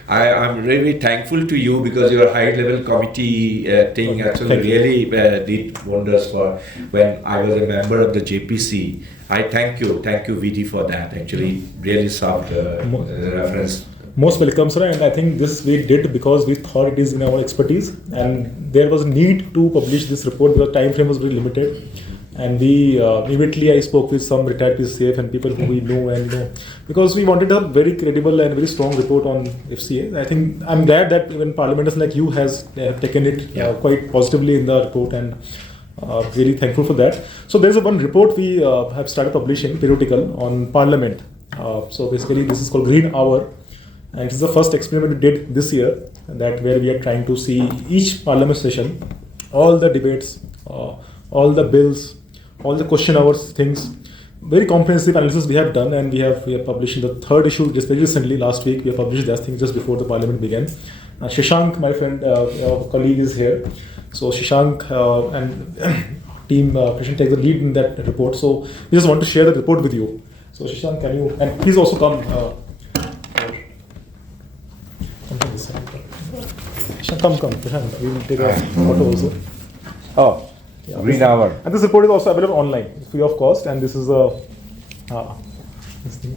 I'm really thankful to you because your high-level committee thing actually really did wonders for when I was a member of the JPC. I thank you, VD, for that. Actually, really served reference. Most welcome, sir, and I think this we did because we thought it is in our expertise, and there was a need to publish this report because time frame was very limited. And we immediately I spoke with some retired PCF and people who we know, and because we wanted a very credible and very strong report on FCA. I think I'm glad that even parliamentarians like you have taken it quite positively in the report, and really thankful for that. So there's one report we have started publishing, periodical, on Parliament. So basically this is called Green Hour, and it is the first experiment we did this year, that where we are trying to see each Parliament session, all the debates, all the bills, all the question hours things, very comprehensive analysis we have done, and we have published in the third issue just very recently. Last week we have published that thing just before the Parliament began. Shashank, my friend, our colleague, is here. So Shashank and team Christian takes the lead in that report. So we just want to share the report with you. So Shashank, can you, and please also come to this side. Shashank, come, Shashank, we will take a photo also. Oh. Yeah, Green Hour. And this report is also available online, it's free of cost, and this is a this thing.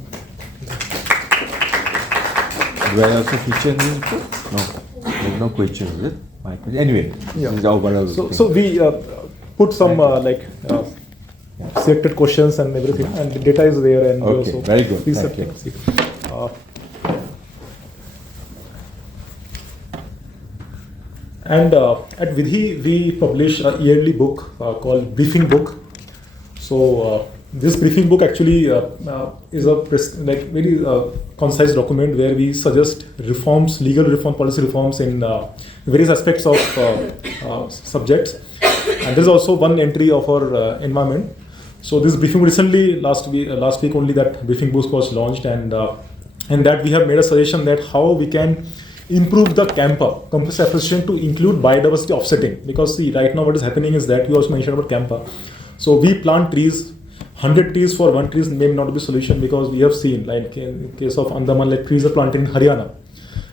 Do I also feature in this report? No, there's no question, is it? Anyway, yeah. This is overall. So we put some selected questions and everything, and the data is there, and okay, also very good. Please Thank you. And at Vidhi, we publish a yearly book called Briefing Book. So this briefing book actually is a very concise document where we suggest reforms, legal reform, policy reforms in various aspects of subjects. And there's also one entry of our environment. So this briefing recently, last week only, that briefing book was launched, and that we have made a suggestion that how we can improve the CAMPA, campus afforestation, to include biodiversity offsetting. Because see, right now what is happening is that you also mentioned about CAMPA. So we plant trees, 100 trees for one tree may not be a solution, because we have seen, like in case of Andaman, like trees are planted in Haryana,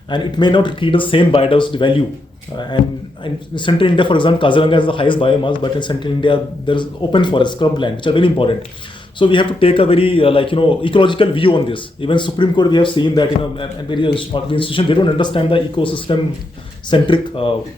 and it may not create the same biodiversity value. And in central India, for example, Kaziranga has the highest biomass, but in central India there is open forest, scrubland, which are very important. So we have to take a very ecological view on this. Even Supreme Court, we have seen that and various institutions, they don't understand the ecosystem centric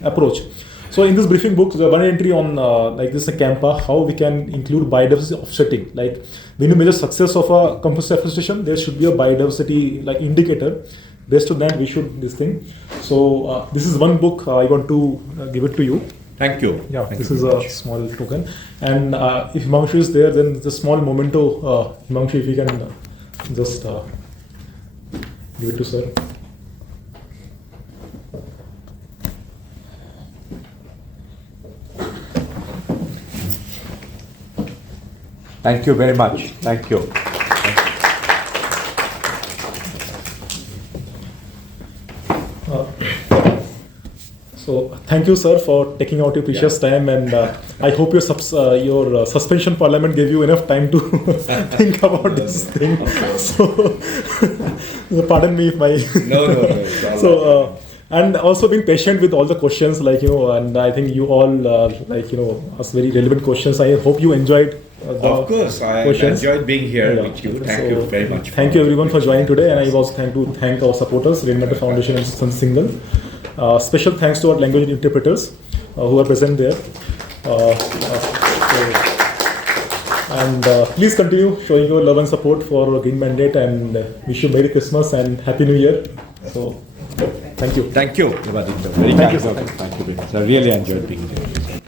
approach. So in this briefing book, there's one entry on like this, a CAMPA, how we can include biodiversity offsetting. Like when you measure success of a campus afforestation, there should be a biodiversity indicator. Based on that, we should this thing. So this is one book I want to give it to you. Thank you. Yeah, Thank this you is a small token. And if Himanshu is there, then the small memento, Himanshu, if you can just give it to sir. Thank you very much. Thank you. So thank you, sir, for taking out your precious time, and I hope your suspension parliament gave you enough time to think about this thing. So pardon me if my No. so. And also being patient with all the questions, and I think you all asked very relevant questions. I hope you enjoyed Of course, I enjoyed being here with you. Thank you very much. Thank you everyone for joining today, and I also thank our supporters, Rainmaker Foundation and Sun Single. Special thanks to our language interpreters who are present there. Please continue showing your love and support for Green Mandate, and wish you Merry Christmas and Happy New Year. So, thank you. Thank you. Thank you, sir. Thank you very much. I really enjoyed being here.